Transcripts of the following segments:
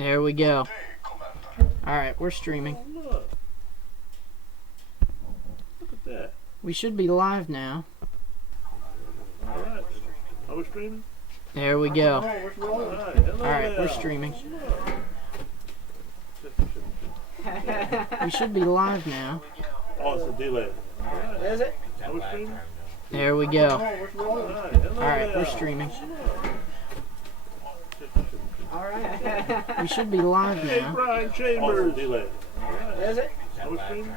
There we go. Alright, we're streaming. Oh, look at that. We should be live now. Alright. Are we streaming? There we go. Alright, we're streaming. We should be live now. Oh, it's a delay. Is it? Are we streaming? There we go. Alright, we're streaming. We should be live Hey, now. Brian Chambers. Delay. Is it? Are we streaming?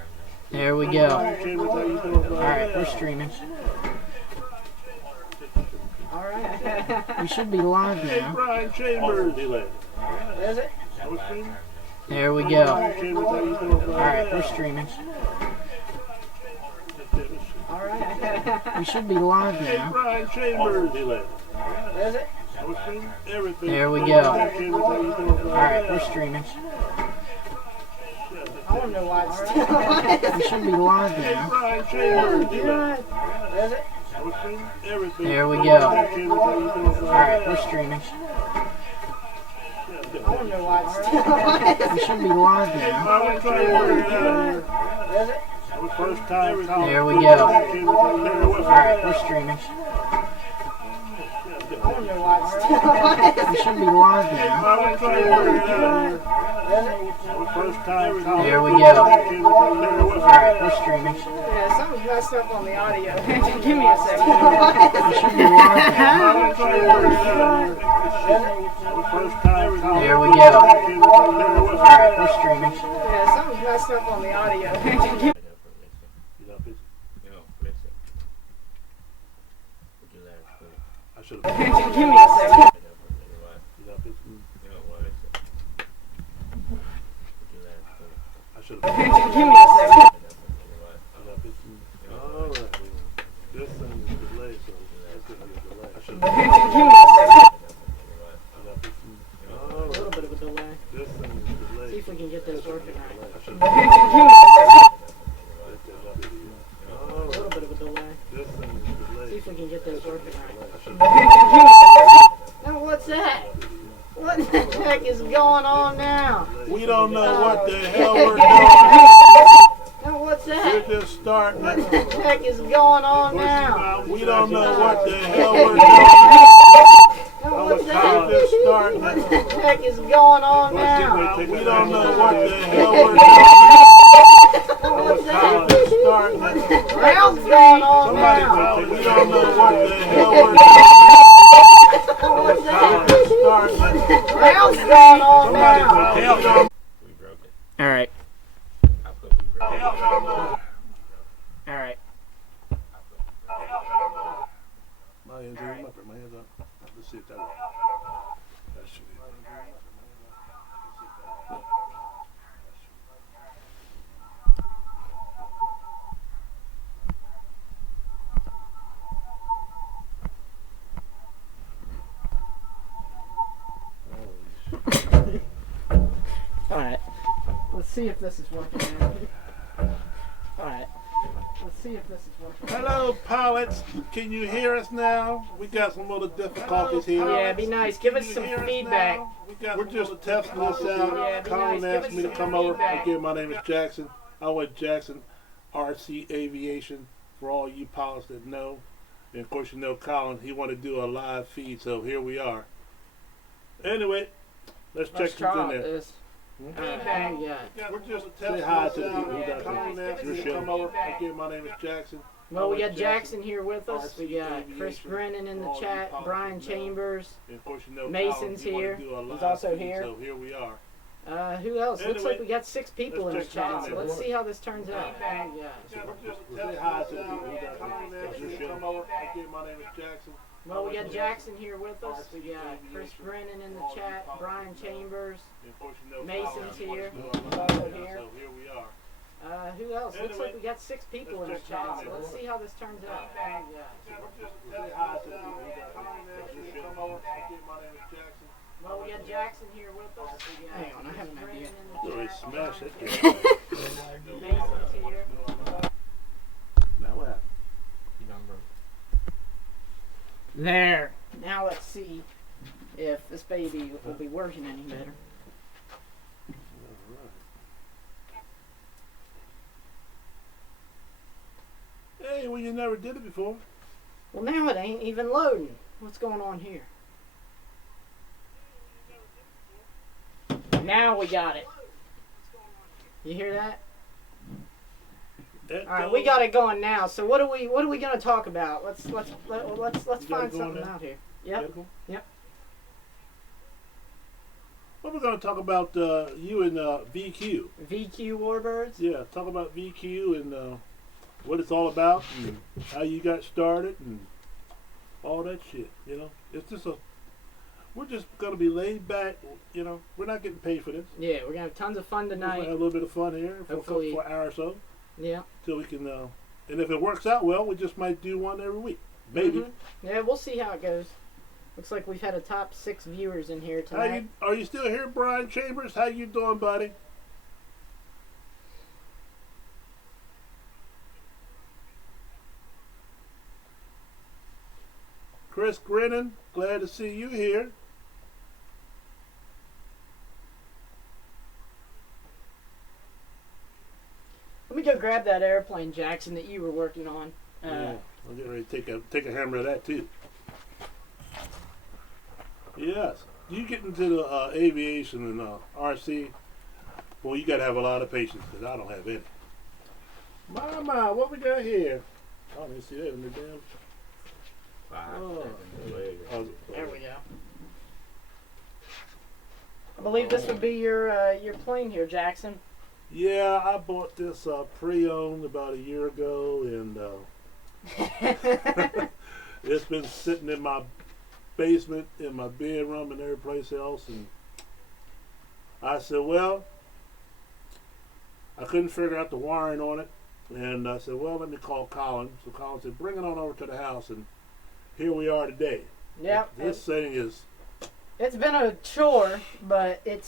There we go. Brian Chambers, how you doing? Alright, we're streaming. We should be live Hey, now. Brian Chambers. Delay. Is it? Are we streaming? There we go. Brian Chambers, how you doing? Alright, we're streaming. We should be live Hey, now. Brian Chambers. Delay. Is it? Are we streaming? Everything. There we go. Brian Chambers, how you doing? Alright, we're streaming. I don't know why it's still. We should be live Hey, now. Brian Chambers. Delay. Is it? Are we streaming? Everything. There we go. Brian Chambers, how you doing? Alright, we're streaming. I don't know why it's still. We should be live Hey, now. Brian Chambers. Is it? First time calling. There we go. Alright, Alright, we're streaming. I don't know why it's still. We should be live now. First time calling. There we go. Alright, Alright, we're streaming. Yeah, something's messed up on the audio. Give me a second. We should be live now. First time calling. There we go. Alright, we're streaming. Yeah, something's messed up on the audio. I should have. Give me a second. I should have. Give me a second. Alright. This thing is delayed, so that's going to be a delay. I should Give have. me a second. Alright. A little bit of a delay. This thing is delayed. See if we can get this working right. I should Give have. me a second. A Alright. little bit of a delay. This thing is delayed. See if we can get this working right. I should Give have. me a second. Now what's that? What the heck is going on now? We don't know what the hell we're doing. Now what's We're that? just starting. What the heck is going on now? We don't know what the hell we're doing. Now We're what's that? just starting. What the heck is going on now? We don't know what the hell we're doing. What's that? We're just starting. What's going on now? We don't know what the hell we're doing. What's that? We're just starting. What's going on now? Help. Alright. Alright. My hands up. My hands up. Let's see if that works. That should be. Alright. Let's see if this is working now. Alright. Let's see if this is working. Hello, pilots. Can you hear us now? We got some little difficulties here. Yeah, it'd be nice. Give us some feedback. We're just testing this Yeah, out. it'd be Colin nice. Give asked us me to some come over. feedback. Again, my name is Jackson. I'm with Jackson RC Aviation for all you pilots that know. And of course, you know Colin, he wanted to do a live feed, so here we are. Anyway, let's check Let's try something there. this. Feedback. Yeah. We're just testing hi to the people who got Colin asked me to come over. Again, my name is Jackson. Well, we got Jackson here with us. We got Chris Brennan in the chat. Brian Chambers. And of course, you know Mason's Colin, he wanted here. to do a He's live also feed, here. So here we are. Who else? Looks Anyway, like we got 6 people in the let's check chat. something So out. let's see how this turns out. Yeah. Say hi to the people who got Colin asked me to come over. Again, my name is Jackson. Well, we got Jackson here with us. We got Chris Brennan in the chat. Brian Chambers. And of course, you know Mason's Colin, he here. wanted to do a He's live also feed, here. So here we are. Who else? Looks Anyway, like we got 6 people in the let's check chat. something So out. let's see how this turns out. Yeah. Say hi to the people who got Colin asked me to come over. Again, my name is Jackson. Well, we got Jackson here with us. We got Hang on, I have an Chris idea. Brennan in You already the chat. smashed it. Mason's here. Now what happened? There. Now let's see if this baby will be working any better. hey, well, you never did it before. Well, now it ain't even loading. What's going on here? Now we got it. You hear that? All right, we got it going now. So what are we going to talk about? Let's find something out here. Yep. Yep. Well, we're going to talk about you and VQ. VQ Warbirds? Yeah, talk about VQ and what it's all about and how you got started and all that shit. You know, it's just we're just going to be laid back. You know, we're not getting paid for this. Yeah, we're going to have tons of fun We're tonight. going to have a little bit of fun here for an hour or so. Yeah. Till we can, and if it works out well, we just might do one every week. Maybe. Mm-hmm. Yeah, we'll see how it goes. Looks like we've had a top 6 viewers in here tonight. Are you still here, Brian Chambers? How you doing, buddy? Chris Grinnan, glad to see you here. Let me go grab that airplane, Jackson, that you were working on. Yeah, I'm getting ready to take a hammer of that too. Yes, you get into the aviation and RC. Well, you got to have a lot of patience because I don't have any. Mama, what we got here? I don't even see that in the damn. There we go. I believe this would be your plane here, Jackson. Yeah, I bought this pre-owned about a year ago, and it's been sitting in my basement, in my bedroom, and every place else. And I said, well, I couldn't figure out the wiring on it, and I said, well, let me call Colin. So Colin said, bring it on over to the house, and here we are today. Yeah. This thing is. It's been a chore, but it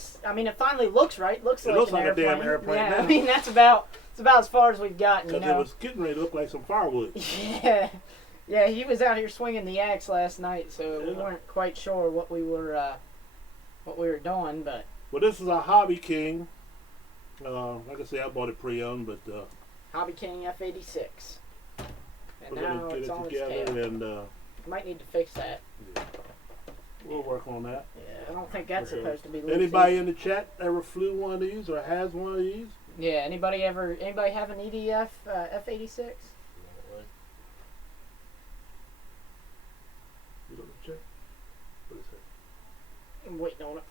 finally looks right. Looks it like looks an like airplane. a damn airplane. Yeah, now. I mean that's about as far as we've gotten. Because it was getting ready to look like some firewood. Yeah, yeah. He was out here swinging the axe last night, so we weren't quite sure what we were doing. But well, this is a Hobby King. Like I say, I bought it pre-owned, but Hobby King F86. And we're now gonna get it's it on together, its tail. and Might need to fix that. yeah, we'll work on that. Yeah, I don't think that's supposed to be loose. Anybody in the chat ever flew one of these or has one of these? Yeah, anybody have an EDF F86? You don't check? What is that? I'm waiting on it.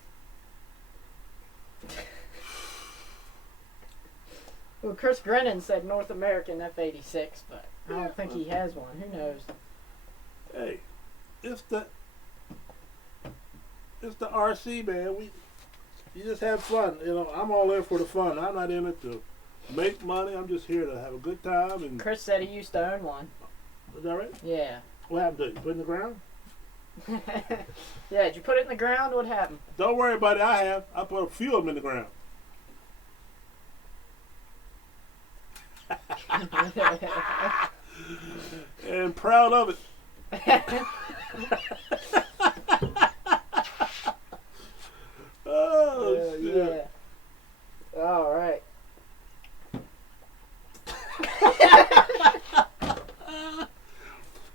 Well, Chris Grennan said North American F86, but I don't think he has one. Who knows? Hey, it's the RC, man. You just have fun. You know, I'm all in for the fun. I'm not in it to make money. I'm just here to have a good time. And Chris said he used to own one. is that right? Yeah. What happened to it? You put it in the ground? Yeah, did you put it in the ground? What happened? Don't worry about it. I have. I put a few of them in the ground. And proud of it. Oh, shit. Yeah. All right.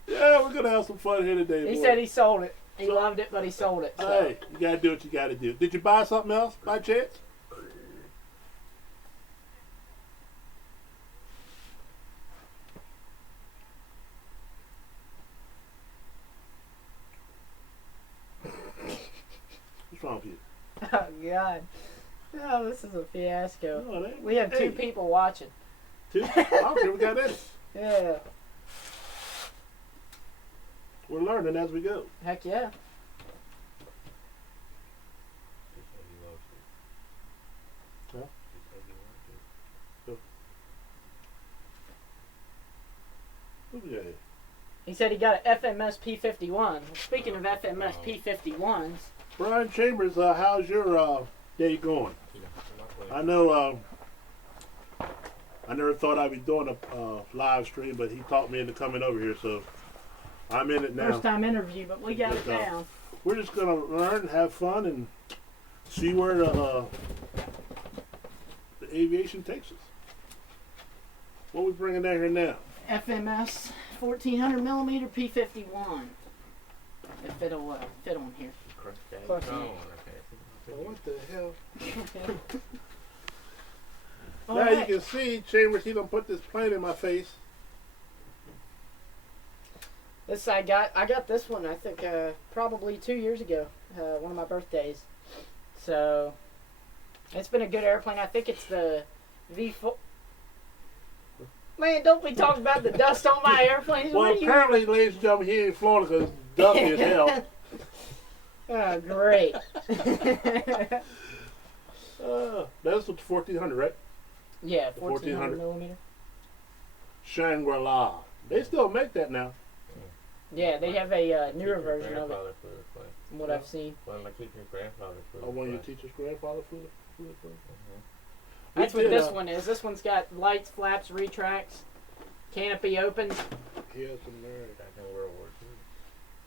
Yeah, we're going to have some fun here today. He boy. said he sold it. He loved it, but he sold it. So. Hey, you got to do what you got to do. Did you buy something else by chance? What's wrong with you? Oh, God. Oh, this is a fiasco. No, it ain't. We have two people watching. Two? I don't care. We got this. Yeah. We're learning as we go. Heck yeah. Huh? Who we got here? He said he got an FMS P51. Speaking of FMS P51s, Brian Chambers, how's your day going? I know I never thought I'd be doing a live stream, but he talked me into coming over here, so I'm in it now. first time interview, but we got it down. We're just going to learn, have fun, and see where the aviation takes us. What we bringing down here now? FMS 1400 millimeter P51. If it'll fit on here. Of course it Well, what the hell? All Now right. you can see, Chambers, he done put this plane in my face. This I got this one I think probably 2 years ago, one of my birthdays. So it's been a good airplane. I think it's the V4. Man, don't be talking about the dust on my airplanes. Well, What are you? apparently, ladies and gentlemen, he ain't Florida because it's dusty as hell. Oh, great. That's the 1400, right? Yeah, The 1400 millimeter. Shangri-La. They still make that now. Yeah, they have a newer version of it, from what Yeah. I've seen. One of my teacher's grandfather flew. Oh, one of your teacher's grandfather flew the plane? That's We what did, this one is. This one's got lights, flaps, retracts, canopy open. He has some nerve. Back in World War II.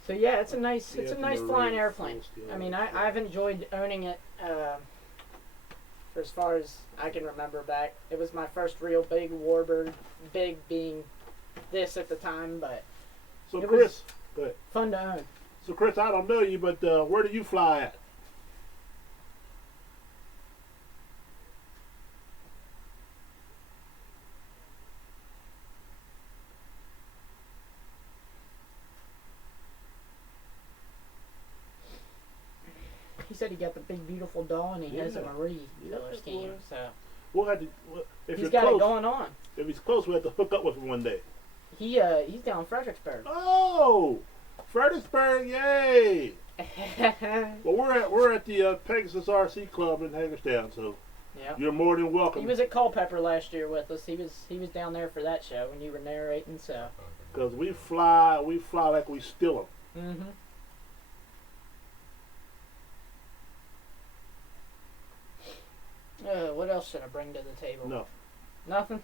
So yeah, it's a nice, Yeah, it's a from nice the flying Marines, airplane. still I mean, is, yeah. I've enjoyed owning it for as far as I can remember back. It was my first real big warbird, big being this at the time, but So, It Chris, was- go ahead. fun to own. So, Chris, I don't know you, but where do you fly at? He said he got the big beautiful doll and he has a Yeah. Marie Yeah, color scheme. boy. So We'll have to, if he's you're got close, it going on. if he's close, we have to hook up with him one day. He's down in Fredericksburg. Oh, Fredericksburg, yay! Well, we're at the Pegasus RC Club in Hagerstown, so Yeah. you're more than welcome. He was at Culpeper last year with us. He was down there for that show when you were narrating. So. Because we fly like we steal them. Mm-hmm. What else should I bring to the table? No, Nothing.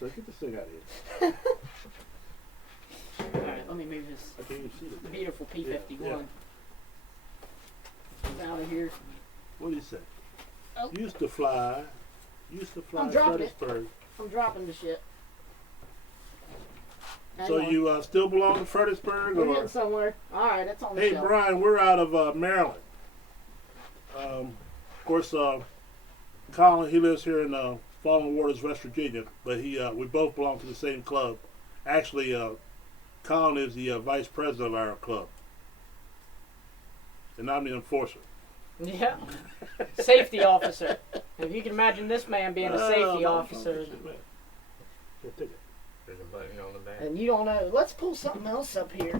let's get this thing out of here. All right, let me move this I can't even see it. beautiful P51 Yeah, out of here. What do you say? Oh. Used to fly I'm dropping it. Fredericksburg. I'm dropping the shit. Hang So on. you still belong to Fredericksburg, We're or? getting somewhere. All right, it's on the Hey, shelf. Brian, we're out of Maryland. Of course, Colin, he lives here in Fallen Waters, West Virginia, but we both belong to the same club. Actually, Colin is the vice president of our club, and I'm the enforcer. Yeah. Safety officer. If you can imagine this man being a safety officer, Here, take it. There's a button on the back. and you don't know. Let's pull something else up here.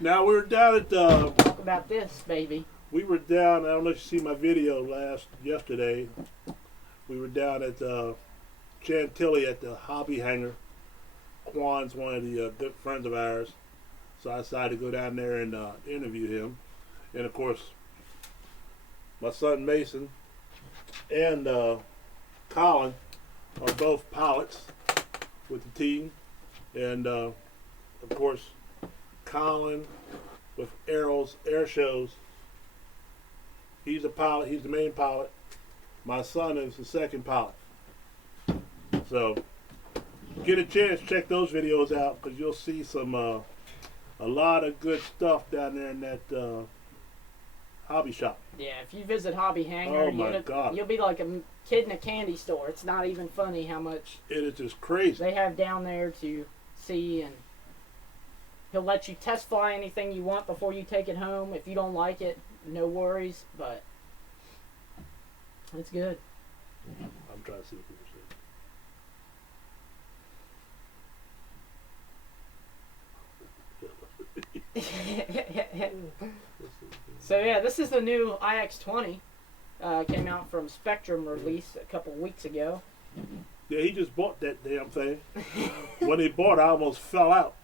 Now we were down at Talk about this, baby. we were down. I don't know if you see my video yesterday. We were down at Chantilly at the Hobby Hangar. Quan's one of the good friends of ours, so I decided to go down there and interview him. And of course, my son Mason and Colin are both pilots with the team, and of course, Colin with Aero Airshows. He's a pilot. He's the main pilot. My son is the second pilot. So, get a chance, check those videos out because you'll see some a lot of good stuff down there in that hobby shop. Yeah, if you visit Hobby Hangar, Oh my God. you'll be like a kid in a candy store. It's not even funny how much It is just crazy. they have down there to see, and he'll let you test fly anything you want before you take it home. If you don't like it, no worries, but it's good. I'm trying to see what people say. So yeah, this is the new IX-20. Came out from Spectrum release a couple weeks ago. Yeah, he just bought that damn thing. When he bought it, I almost fell out.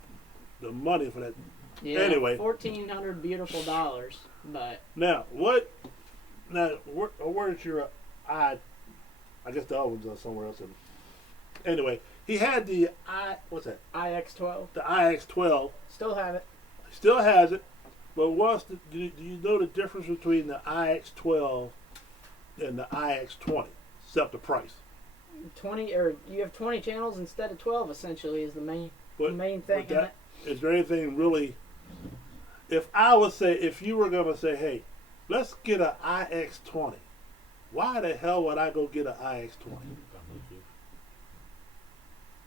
The money for that. Yeah, Anyway. $1,400 beautiful dollars. But Now, what? Now, where's your I guess the other one's somewhere else. Anyway, he had the what's that? IX-12, The IX-12. still have it. Still has it, but do you know the difference between the IX-12 and the IX-20? Except the price. 20, or you have 20 channels instead of 12. Essentially, is the main thing. But that, is there anything really? If I would say, if you were gonna say, hey, let's get an IX-20, why the hell would I go get an IX-20?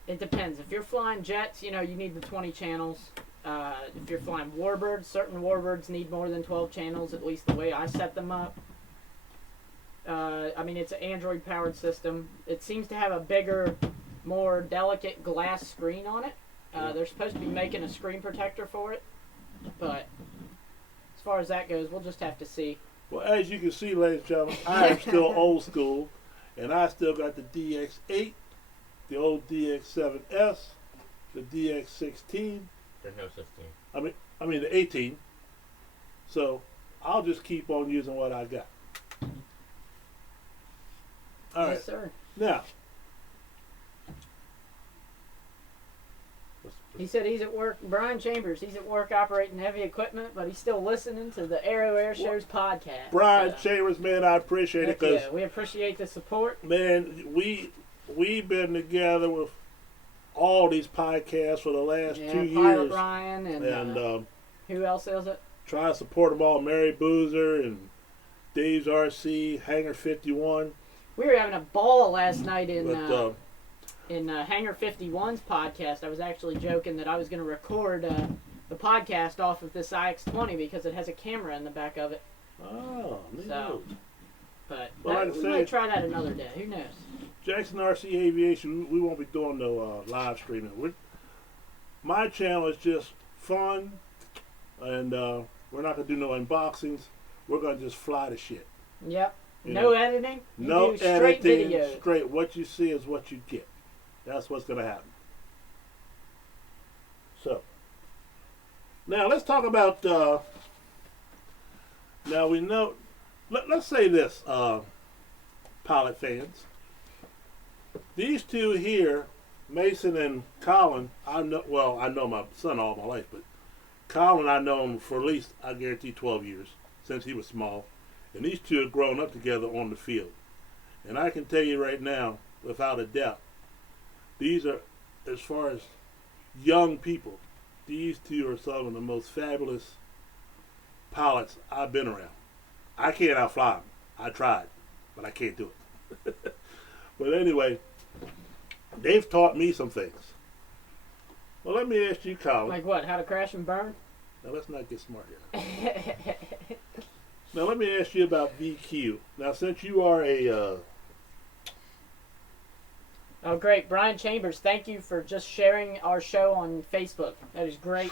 It depends. If you're flying jets, you need the 20 channels. If you're flying warbirds, certain warbirds need more than 12 channels, at least the way I set them up. It's an Android-powered system. It seems to have a bigger, more delicate glass screen on it. They're supposed to be making a screen protector for it. But as far as that goes, we'll just have to see. Well, as you can see, ladies and gentlemen, I am still old school, and I still got the DX8, the old DX7S, the DX16. There's no such thing. I mean the 18. So I'll just keep on using what I got. All right. Yes, sir. Now, He said he's at work. Brian Chambers, he's at work operating heavy equipment, but he's still listening to the Aero Airshows podcast. Brian So, Chambers, man, I appreciate it because, yeah, we appreciate the support. man, we've been together with all these podcasts for the last 2 Pilot years, Ryan and who else is it? try to support them all. Mary Boozer and Dave's RC, Hangar 51. We were having a ball last night in But Hangar 51's podcast. I was actually joking that I was going to record the podcast off of this IX-20 because it has a camera in the back of it. oh, neat. So, but Well, like I we said- might try that another day. Who knows? Jackson RC Aviation, we won't be doing no live streaming. My channel is just fun, and we're not going to do no unboxings. We're going to just fly the shit. Yep. You No know, editing. You no do straight editing, video. straight. What you see is what you get. That's what's going to happen. So, now let's talk about, now we know, let's say this, pilot fans. These two here, Mason and Colin, I know my son all my life, but Colin I know him for at least, I guarantee, 12 years, since he was small. And these two have grown up together on the field. And I can tell you right now, without a doubt, these are, as far as young people, these two are some of the most fabulous pilots I've been around. I can't outfly them. I tried, but I can't do it. But anyway, they've taught me some things. Well, let me ask you, Colin. Like what? How to crash and burn? Now, let's not get smart here. Now, let me ask you about VQ. Now, since you are a... Oh, great. Brian Chambers, thank you for just sharing our show on Facebook. That is great.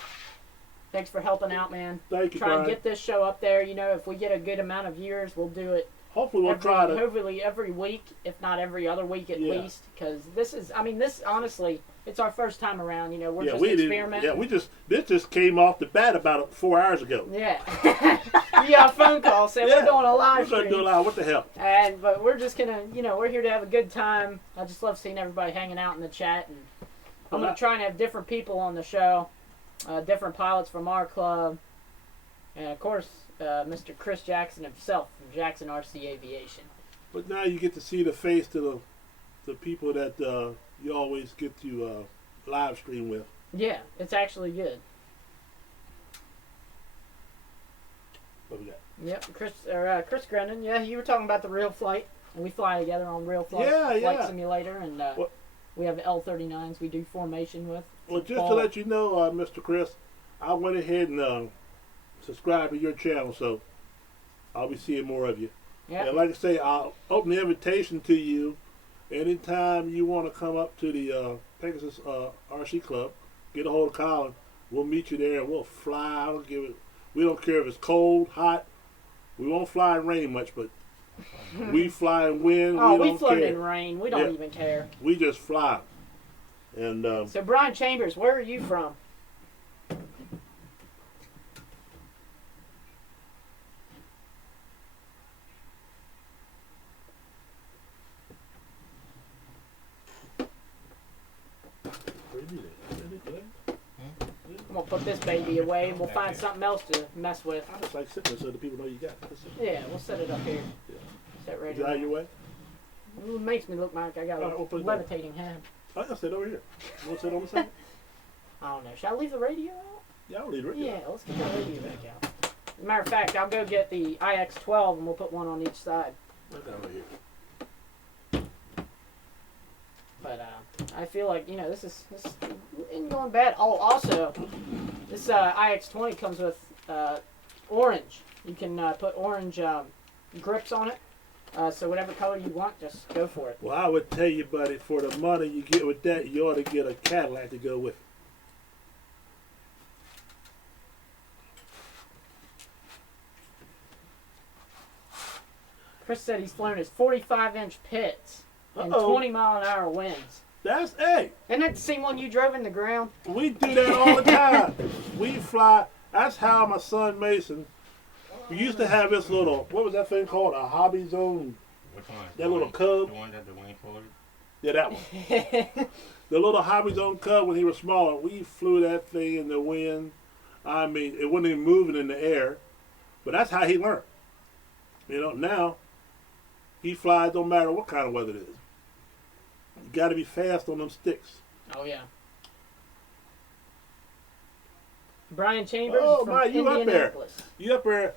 Thanks for helping out, man. Thank you, Try and Brian. get this show up there. If we get a good amount of viewers, we'll do it Hopefully we'll try to... hopefully every week, if not every other week at least. Because this honestly, it's our first time around. We're just experimenting. This just came off the bat about 4 hours ago. Yeah. You got a phone call saying we're doing a live We're going to do a stream. live. What the hell? But we're just gonna, we're here to have a good time. I just love seeing everybody hanging out in the chat, and I'm gonna try and have different people on the show, different pilots from our club, and of course, Mr. Chris Jackson himself from Jackson RC Aviation. But now you get to see the face to the people that you always get to live stream with. Yeah, it's actually good. What we got? Yep, Chris Grennan. Yeah, you were talking about the real flight, and we fly together on real flight, flight simulator, and we have L-39s we do formation with. Well, just to let you know, Mr. Chris, I went ahead and subscribed to your channel, so I'll be seeing more of you. Yeah. And like I say, I'll open the invitation to you anytime you want to come up to the Pegasus RC Club. Get a hold of Colin. We'll meet you there, and we'll fly. We don't care if it's cold, hot. We won't fly in rain much, but we fly in wind. Oh, we we don't float care. in rain. We don't even care. We just fly. And So, Brian Chambers, where are you from? I'm going to put this baby away, and we'll find something else to mess with. I just like sitting there so the people know you got it. Yeah, we'll set it up here. Set right Is that here. your way? It makes me look like I got Alright, a we'll put it down. levitating head. I sit over here. You want to sit on the side? I don't know. Should I leave the radio out? Yeah, I'll leave it. Yeah, let's get the radio back out. As a matter of fact, I'll go get the IX-12 and we'll put one on each side. Put that over here. But I feel like, you know, this isn't going bad. Oh, also, this IX-20 comes with orange. You can put orange grips on it. So whatever color you want, just go for it. Well, I would tell you, buddy, for the money you get with that, you ought to get a Cadillac to go with it. Chris said he's flown his 45-inch pits and Uh-oh. 20-mile-an-hour winds. That's, hey, Isn't that the same one you drove in the ground? we do that all the time. We fly. That's how my son Mason, we used to have this little, what was that thing called? A hobby zone. Which one? That little Cub. The one that the wing folded? Yeah, that one. The little hobby zone Cub when he was smaller. We flew that thing in the wind. I mean, it wasn't even moving in the air. But that's how he learned. You know, now he flies no matter what kind of weather it is. You got to be fast on them sticks. Oh, yeah. Brian Chambers Oh, from my, you up there. Indianapolis. You up there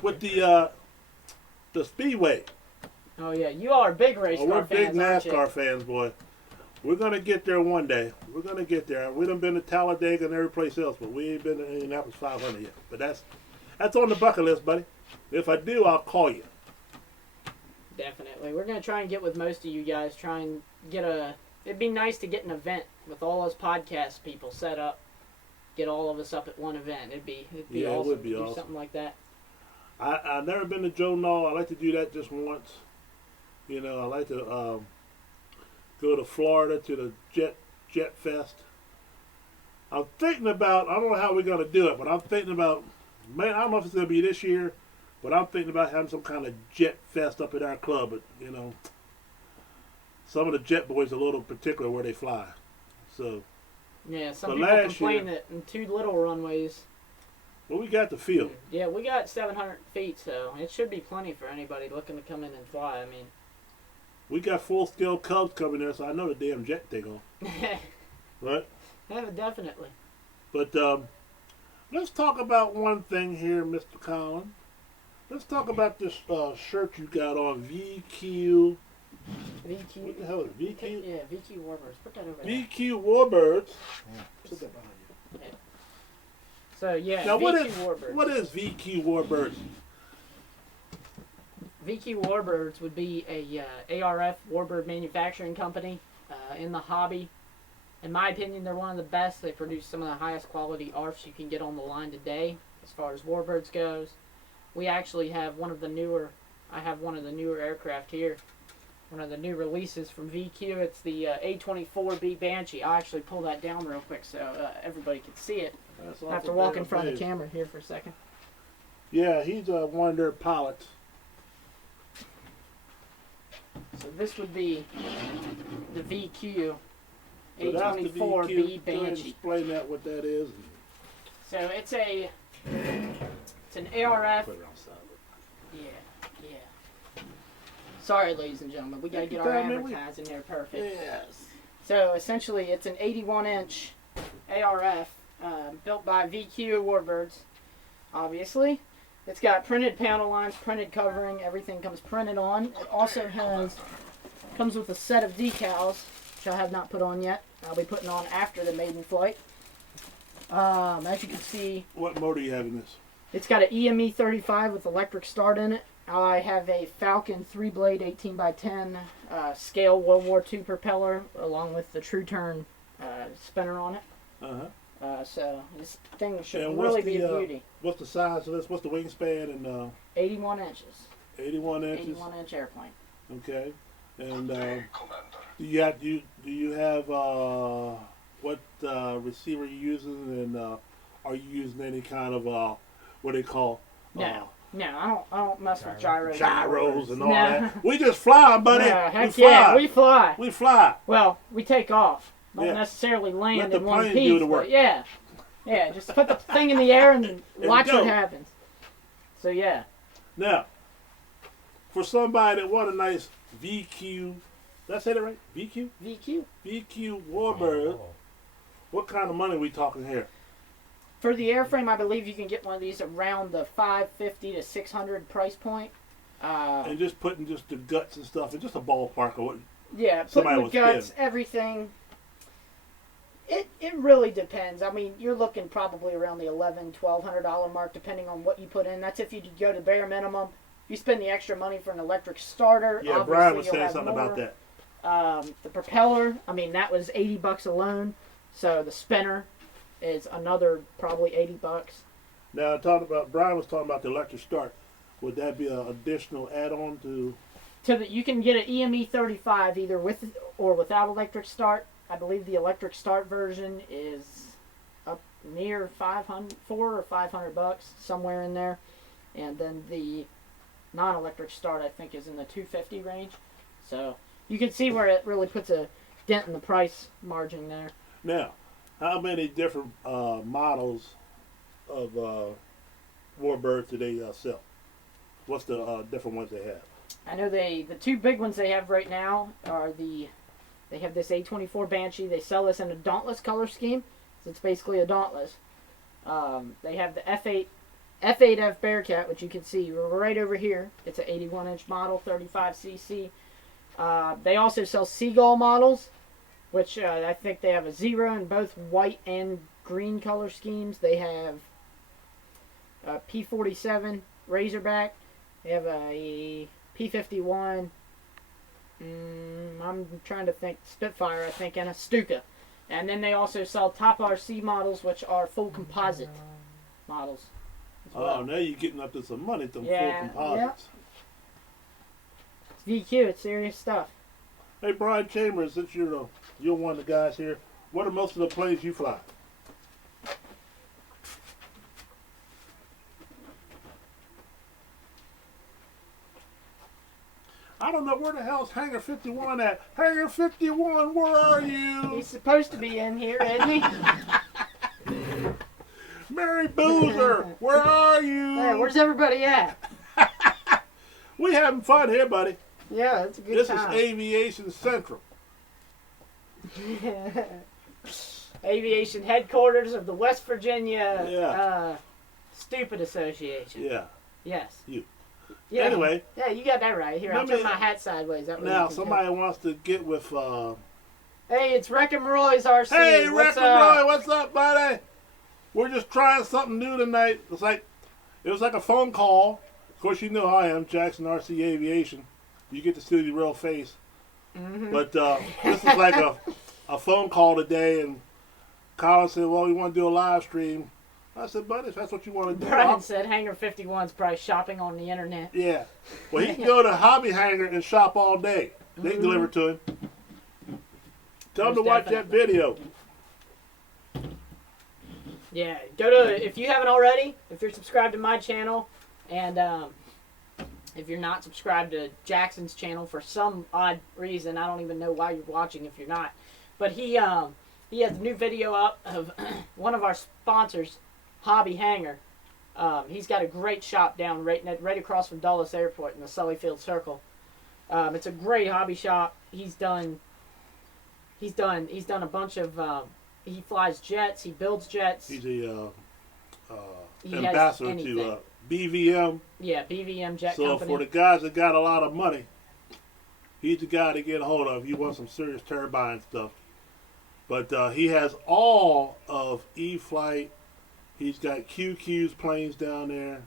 with the Speedway. Oh, yeah. You are big race Oh, car we're big fans, aren't you? NASCAR fans, boy. We're going to get there one day. We're going to get there. We done been to Talladega and every place else, but we ain't been to Indianapolis 500 yet. But that's on the bucket list, buddy. If I do, I'll call you. Definitely. We're going to try and get with most of you guys. Try and get it'd be nice to get an event with all us podcast people set up. Get all of us up at one event. It'd be Yeah, it awesome would be to do awesome. something like that. I've never been to Joe Knoll. I like to do that just once. You know, I like to go to Florida to the Jet Fest. I'm thinking about, I don't know how we're going to do it, but I'm thinking about, man, I don't know if it's going to be this year, but I'm thinking about having some kind of Jet Fest up at our club. But, you know, some of the Jet boys are a little particular where they fly. So, Yeah, some But people last complain year- that in too little runways. well, we got the field. Yeah, we got 700 feet, so it should be plenty for anybody looking to come in and fly. I mean, We got full-scale Cubs coming there, so I know the damn jet take off. Right? yeah, definitely. But let's talk about one thing here, Mr. Collin. Let's talk about this shirt you got on, VQ. VQ. What the hell is it? VQ? Yeah, VQ Warbirds. Put that over there. VQ Warbirds. Put that behind you. So yeah, Now, VQ Warbirds. what is VQ Warbirds? VQ Warbirds would be a ARF Warbird manufacturing company in the hobby. In my opinion, they're one of the best. They produce some of the highest quality ARFs you can get on the line today as far as Warbirds goes. We actually have one of the newer aircraft here. One of the new releases from VQ. It's the A24B Banshee. I'll actually pull that down real quick so everybody can see it. I have to walk in front of the camera here for a second. Yeah, he's one of their pilots. So this would be the VQ So that's the A24B VQ. Go ahead and Banshee. explain that, what that is. So it's an ARF. Put it on silent. Yeah. Sorry, ladies and gentlemen, we gotta get our advertising there perfect. Yes. So essentially, it's an 81-inch ARF built by VQ Warbirds. Obviously, it's got printed panel lines, printed covering. Everything comes printed on. It also comes with a set of decals, which I have not put on yet. I'll be putting on after the maiden flight. As you can see, What motor you have in this? it's got an EME 35 with electric start in it. I have a Falcon 3-blade 18x10 scale World War II propeller along with the True Turn spinner on it. Uh-huh. So this thing should And really what's be the, a beauty. What's the size of this? What's the wingspan and 81 inches. 81 inches? 81-inch airplane. Okay. And do you have what receiver you using, and are you using any kind of what they call No, I don't mess with gyros. gyros and all No. that? We just fly, buddy. Yeah, we heck fly. yeah, we fly. We fly. Well, we take off. Don't Yeah. necessarily land Let the in one plane piece. do the work. But yeah. Yeah, just put the thing in the air and watch go. what happens. So yeah. Now, for somebody that want a nice VQ, did I say that right? VQ? VQ. VQ Warbird. Oh. What kind of money are we talking here? For the airframe, I believe you can get one of these around the 550 to 600 price point. And just putting just the guts and stuff, and just a ballpark of what. Yeah, Somebody putting the was guts, everything. It really depends. I mean, you're looking probably around the $1,100-$1,200 mark, depending on what you put in. That's if you go to bare minimum. If you spend the extra money for an electric starter, Yeah, obviously Brian was you'll saying have something more. about that. The propeller, I mean, that was $80 alone. So the spinner is another probably $80. Now, Brian was talking about the electric start. Would that be an additional add-on to? You can get an EME 35 either with or without electric start. I believe the electric start version is up near $400 or $500, somewhere in there, and then the non-electric start I think is in the $250 range. So you can see where it really puts a dent in the price margin there. Now, how many different models of Warbirds do they sell? What's the different ones they have? I know the two big ones they have right now are they have this A24 Banshee. They sell this in a Dauntless color scheme, so it's basically a Dauntless. They have the F8F Bearcat, which you can see right over here. It's an 81-inch model, 35cc. They also sell Seagull models, which I think they have a Zero in both white and green color schemes. They have a P47 Razorback. They have a P51. I'm trying to think. Spitfire, I think, and a Stuka. And then they also sell Top RC models, which are full composite models. As well. Oh, now you're getting up to some money, them Yeah, full composites. It's VQ. It's serious stuff. Hey, Brian Chambers, since you're one of the guys here, what are most of the planes you fly? I don't know, where the hell's Hangar 51 at? Hangar 51, where are you? He's supposed to be in here, isn't he? Mary Boozer, where are you? Hey, where's everybody at? We having fun here, buddy. Yeah, it's a good This time. is Aviation Central. Aviation headquarters of the West Virginia Yeah. Stupid Association. Yeah. Yes. You. Yeah. Anyway. Yeah, you got that right. Here, I'll Let me- turn my hat sideways. That way Now, you can somebody wants to get with... tell. Hey, it's Wreck 'em Roy's RC. Hey, What's Rick and Roy, what's up, buddy? We're just trying something new tonight. It was like a phone call. Of course, you know how I am, Jackson RC Aviation. You get to see the real face. Mm-hmm. But this is like a phone call today, and Colin said, well, we want to do a live stream. I said, buddy, if that's what you want to do. Brian said Hangar 51's probably shopping on the internet. Yeah. Well, he can go to Hobby Hanger and shop all day. They can deliver to him. Tell him to Most watch definitely. that video. Yeah, go to, if you haven't already, if you're subscribed to my channel, and if you're not subscribed to Jackson's channel for some odd reason, I don't even know why you're watching if you're not, but he has a new video up of one of our sponsors, Hobby Hanger. He's got a great shop down right across from Dulles Airport in the Sullyfield Circle. It's a great hobby shop. He's done a bunch of. He flies jets. He builds jets. He's a He has ambassador anything. to BVM. Yeah, BVM Jet So Company. for the guys that got a lot of money, he's the guy to get a hold of if you want some serious turbine stuff. But he has all of E-Flight. He's got QQ's planes down there.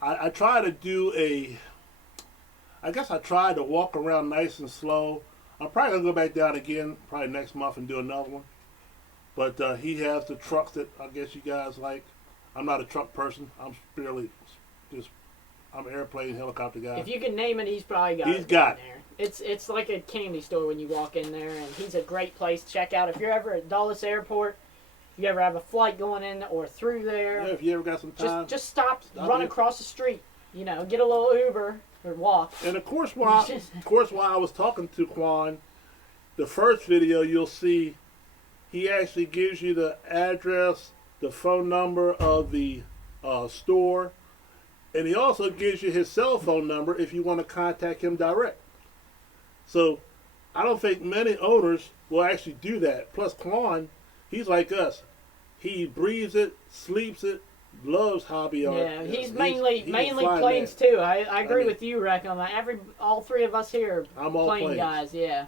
I try to do I guess I tried to walk around nice and slow. I'm probably going to go back down again probably next month and do another one. But he has the trucks that I guess you guys like. I'm not a truck person. I'm I'm an airplane, helicopter guy. If you can name it, he's probably got He's it got down there. It's like a candy store when you walk in there, and he's a great place to check out. If you're ever at Dulles Airport, if you ever have a flight going in or through there, Yeah, if you ever got some time. just stop, Stop run it. across the street. You know, get a little Uber or walk. And of course, while I was talking to Quan, the first video you'll see, he actually gives you the address, the phone number of the store. And he also gives you his cell phone number if you want to contact him direct. So I don't think many owners will actually do that. Plus, Quan, he's like us. He breathes it, sleeps it, loves hobby art. Yeah, he's mainly planes too. I agree with you, Reckham. All three of us here I'm all plane planes. guys. Yeah,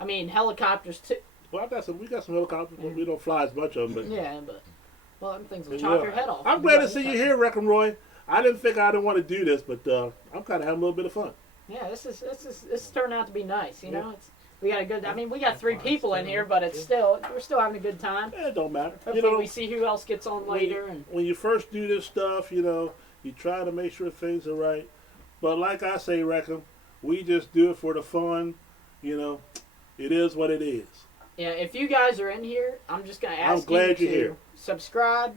I mean helicopters too. Well, we got some helicopters, but we don't fly as much of them. But yeah, but well, them things will chop your head off. I'm glad to see you here, Wrecking Roy. I didn't think I didn't want to do this, but I'm kind of having a little bit of fun. Yeah, this is turned out to be nice. You know, we got a good. I mean, we got 3 people in here, but we're still having a good time. Yeah, it don't matter. Hopefully, we see who else gets on later. When you first do this stuff, you try to make sure things are right. But like I say, Wrecking, we just do it for the fun. It is what it is. Yeah, if you guys are in here, I'm just gonna ask you to subscribe.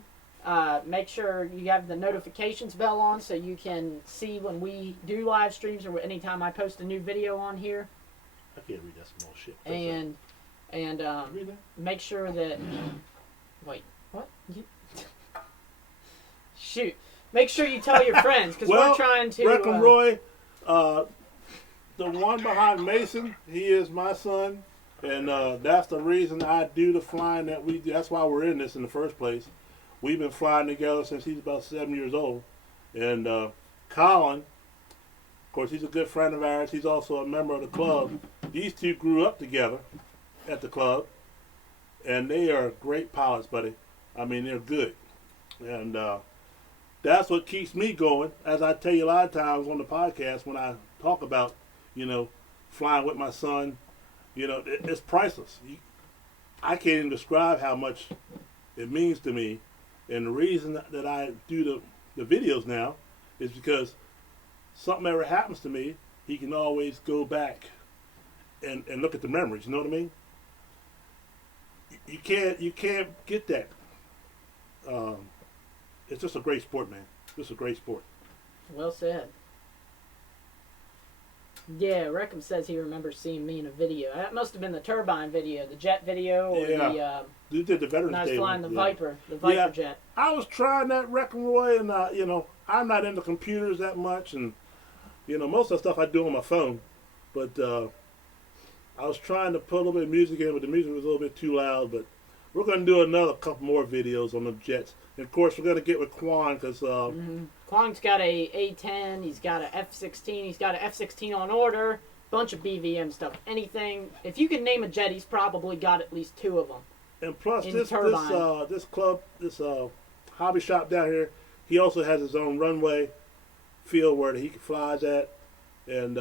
Make sure you have the notifications bell on so you can see when we do live streams or anytime I post a new video on here. I can't read that small shit. And make sure that wait, what? Shoot. Make sure you tell your friends because we're trying to. Wrecking Roy, the one behind Mason, he is my son, and that's the reason I do the flying that we do. That's why we're in this in the first place. We've been flying together since he's about 7 years old. And Colin, of course, he's a good friend of ours. He's also a member of the club. These two grew up together at the club. And they are great pilots, buddy. I mean, they're good. And that's what keeps me going. As I tell you a lot of times on the podcast when I talk about, flying with my son, it's priceless. I can't even describe how much it means to me. And the reason that I do the videos now is because something ever happens to me, he can always go back and look at the memories. You know what I mean? You can't get that. It's just a great sport, man. Just a great sport. Well said. Yeah, Reckham says he remembers seeing me in a video. That must have been the turbine video, the jet video, or you did the Veterans Day. When I was flying the Viper jet. I was trying that, Wrecking Roy, and I'm not into computers that much, and most of the stuff I do on my phone. But I was trying to put a little bit of music in, but the music was a little bit too loud. But we're going to do another couple more videos on the jets. And of course, we're going to get with Quan because Quan's got a A-10. He's got an F-16. He's got an F-16 on order. Bunch of BVM stuff. Anything. If you can name a jet, he's probably got at least 2 of them. And plus, this club, this hobby shop down here, he also has his own runway field where he flies at. And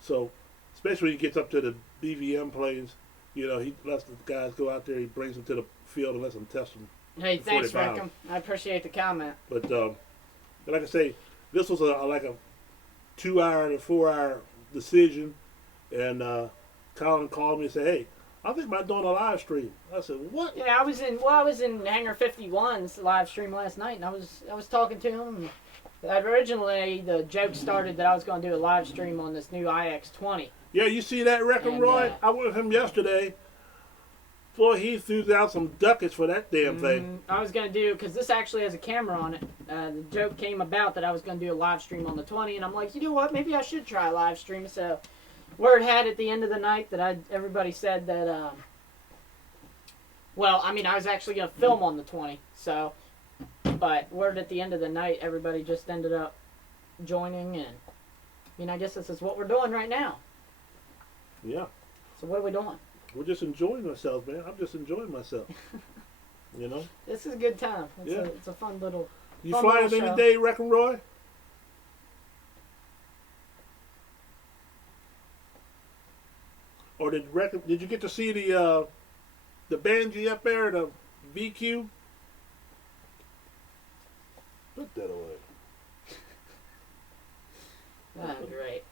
so, especially when he gets up to the BVM planes, he lets the guys go out there. He brings them to the field and lets them test them. Hey, thanks, Reckham. I appreciate the comment. But like I say, this was like a 2-hour to 4-hour decision. And Colin called me and said, "Hey, I think about doing a live stream." I said, "What?" Yeah, I was in Hangar 51's live stream last night, and I was talking to him. Originally, the joke started that I was going to do a live stream on this new IX-20. Yeah, you see that, Wrecking Roy? I went with him yesterday. Boy, he threw down some ducats for that damn thing. I was going to do, because this actually has a camera on it. The joke came about that I was going to do a live stream on the 20, and I'm like, you know what? Maybe I should try a live stream. So, word had at the end of the night that everybody said that, I was actually going to film on the 20. So, but word at the end of the night, everybody just ended up joining, and, I guess this is what we're doing right now. Yeah. So what are we doing? We're just enjoying ourselves, man. I'm just enjoying myself. This is a good time. It's a fun little. You flying any day, Wrecking Roy? Or did you get to see the Banshee up there, the VQ? Put that away. That's great.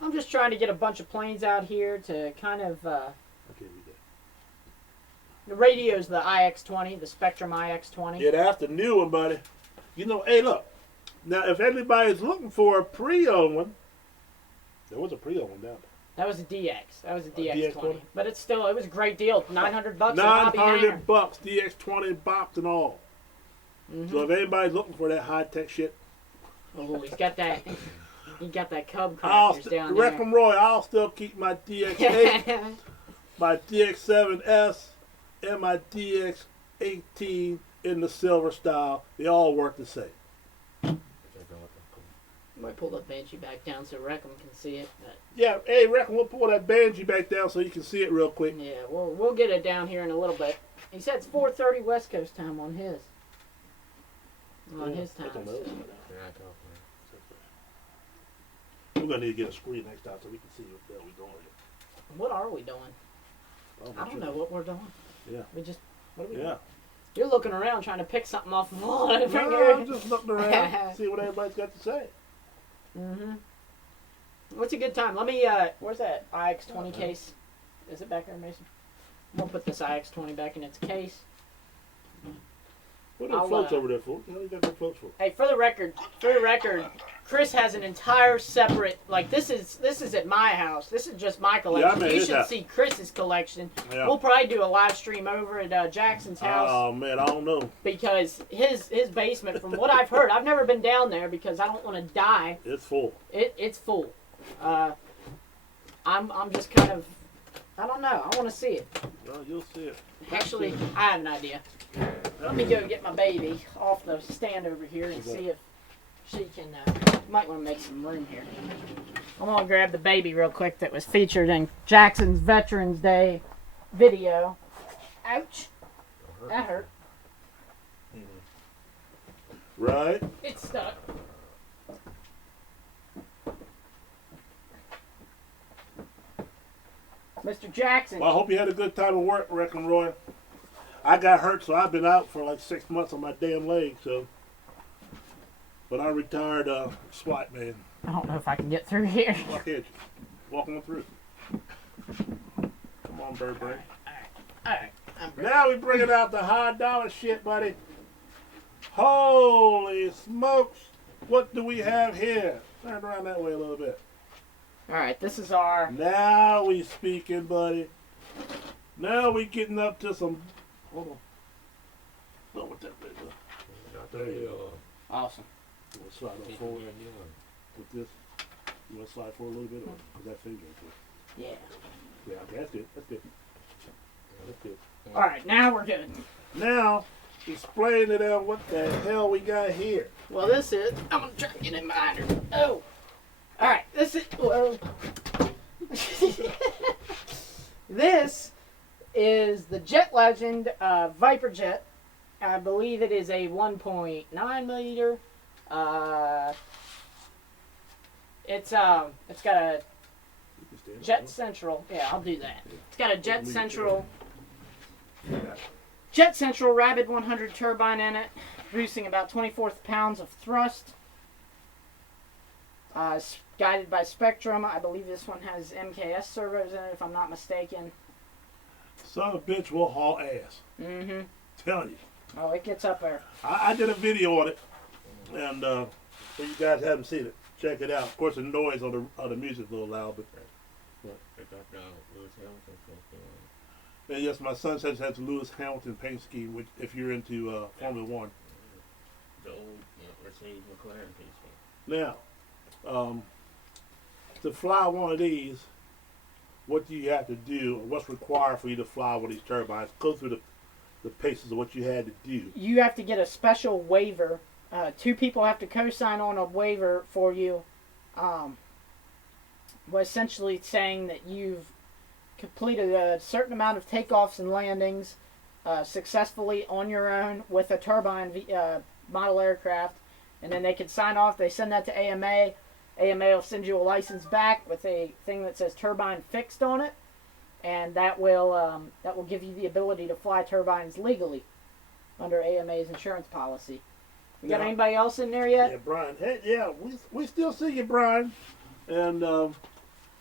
I'm just trying to get a bunch of planes out here to kind of. I can't read that. The radio's the IX-20, the Spectrum IX-20. Yeah, that's the new one, buddy. Hey, look. Now, if anybody's looking for a pre-owned one, there was a pre-owned one down there. That was a DX. That was a DX-20. But it was a great deal. $900 $900, DX-20 box and all. So if anybody's looking for that high tech shit, Oh, he's got that. He got that Cub I'll crackers down there. Wreck-'em Roy, I'll still keep my DX8, my DX7S, and my DX18 in the silver style. They all work the same. Might pull the Banshee back down so Wreckham can see it. But Yeah, hey, Wreck-'em, we'll pull that Banshee back down so you can see it real quick. yeah, we'll get it down here in a little bit. He said it's 4:30 West Coast time on his. On his time. We're going to need to get a screen next time so we can see what the hell we're doing here. What are we doing? I don't know what we're doing. Yeah. We just. What are we doing? Yeah. You're looking around trying to pick something off the wall. No, I'm just looking around, see what everybody's got to say. Mm-hmm. What's a good time? Let me, where's that IX-20 case? Is it back there, Mason? We'll put this IX-20 back in its case. What are the floats over there for? What the hell you got the floats for? Hey, for the record, Chris has an entire separate, like, this is at my house. This is just my collection. Yeah, You should see Chris's collection. Yeah. We'll probably do a live stream over at Jackson's house. Oh, man, I don't know. Because his basement, from what I've heard, I've never been down there because I don't want to die. It's full. It's full. I'm just kind of, I don't know. I want to see it. Well, you'll see it. Actually, I have an idea. Let me go get my baby off the stand over here and see if she can. Might want to make some room here. I'm gonna grab the baby real quick that was featured in Jackson's Veterans Day video. Ouch! That hurt. Right? It's stuck. Mr. Jackson. Well, I hope you had a good time at work, Wreck-'em Roy. I got hurt, so I've been out for like 6 months on my damn leg, so. But I retired SWAT man. I don't know if I can get through here. Why can't you? Walk on through. Come on, Bird Brain. Alright. Now we bringing out the high dollar shit, buddy. Holy smokes. What do we have here? Turn around that way a little bit. Alright, this is our... Now we speaking, buddy. Now we getting up to some... Hold on. Look what that big is. There you go. Awesome. You want to slide on forward with this? You want to slide forward a little bit? Or put that finger into it? Yeah. Yeah, okay, that's good. That's good. That's good. Alright, now we're good. Now, explain to them what the hell we got here. Well, this is... I'm going to try to get in behind her. Oh! Alright, this is... Whoa. This is the Jet Legend Viper Jet. I believe it is a 1.9 millimeter. It's got a Jet Central. Yeah, I'll do that. It's got a Jet Central Rapid 100 turbine in it, producing about 24 pounds of thrust. Guided by Spectrum. I believe this one has MKS servos in it, if I'm not mistaken. Son of a bitch will haul ass. Mm-hmm. Telling you. Oh, it gets up there. I did a video on it, and so you guys haven't seen it. Check it out. Of course, the noise on the music is a little loud, but. And yes, my son says it has the Lewis Hamilton paint scheme, which if you're into Formula One. The old Mercedes McLaren paint scheme. Now, to fly one of these, what do you have to do, or what's required for you to fly one of these turbines? Go through the paces of what you had to do. You have to get a special waiver. 2 people have to co-sign on a waiver for you. Essentially saying that you've completed a certain amount of takeoffs and landings successfully on your own with a turbine model aircraft. And then they can sign off. They send that to AMA. AMA will send you a license back with a thing that says turbine fixed on it. And that will give you the ability to fly turbines legally under AMA's insurance policy. We got anybody else in there yet? Yeah, Brian. Hey, yeah, we still see you, Brian. And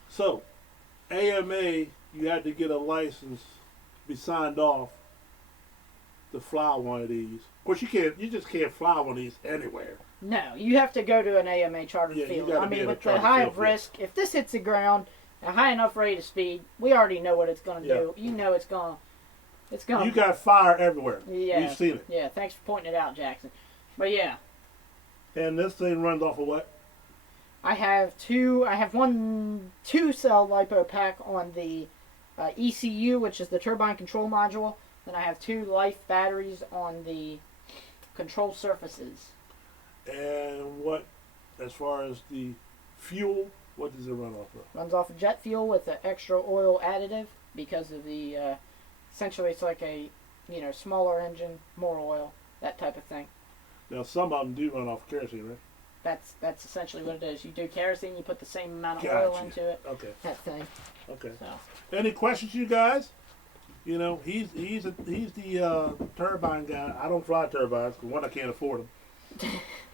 so, AMA, you had to get a license, be signed off to fly one of these. Of course, you just can't fly one of these anywhere. No, you have to go to an AMA chartered field. I mean, with the high of risk, if this hits the ground, a high enough rate of speed, we already know what it's going to do. You know it's going It's gonna. You got fire everywhere. Yeah. We've seen it. Yeah. Thanks for pointing it out, Jackson. But yeah, And this thing runs off of what? I have two. I have one 2-cell lipo pack on the ECU, which is the turbine control module. Then I have 2 life batteries on the control surfaces. And what, as far as the fuel, what does it run off of? Runs off of jet fuel with an extra oil additive because of the essentially it's like a smaller engine, more oil, that type of thing. Now, some of them do run off kerosene, right? That's essentially what it is. You do kerosene, you put the same amount of Gotcha. oil into it. Okay. That thing. Okay. So Any questions, you guys? You know, he's the turbine guy. I don't fly turbines because one, I can't afford them.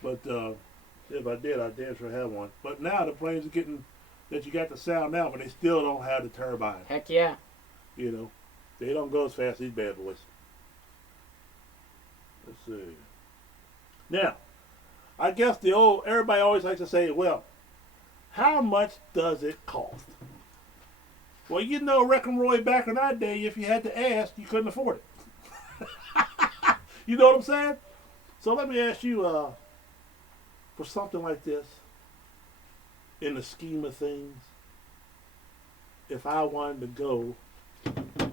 But if I did, I'd damn sure have one. But now the planes are getting that you got the sound now, but they still don't have the turbine. heck yeah. You know, they don't go as fast as these bad boys. Let's see. Now, I guess everybody always likes to say, well, how much does it cost? Well, you know, Wrecking Roy, back in that day, if you had to ask, you couldn't afford it. You know what I'm saying? So let me ask you, for something like this, in the scheme of things, if I wanted to go,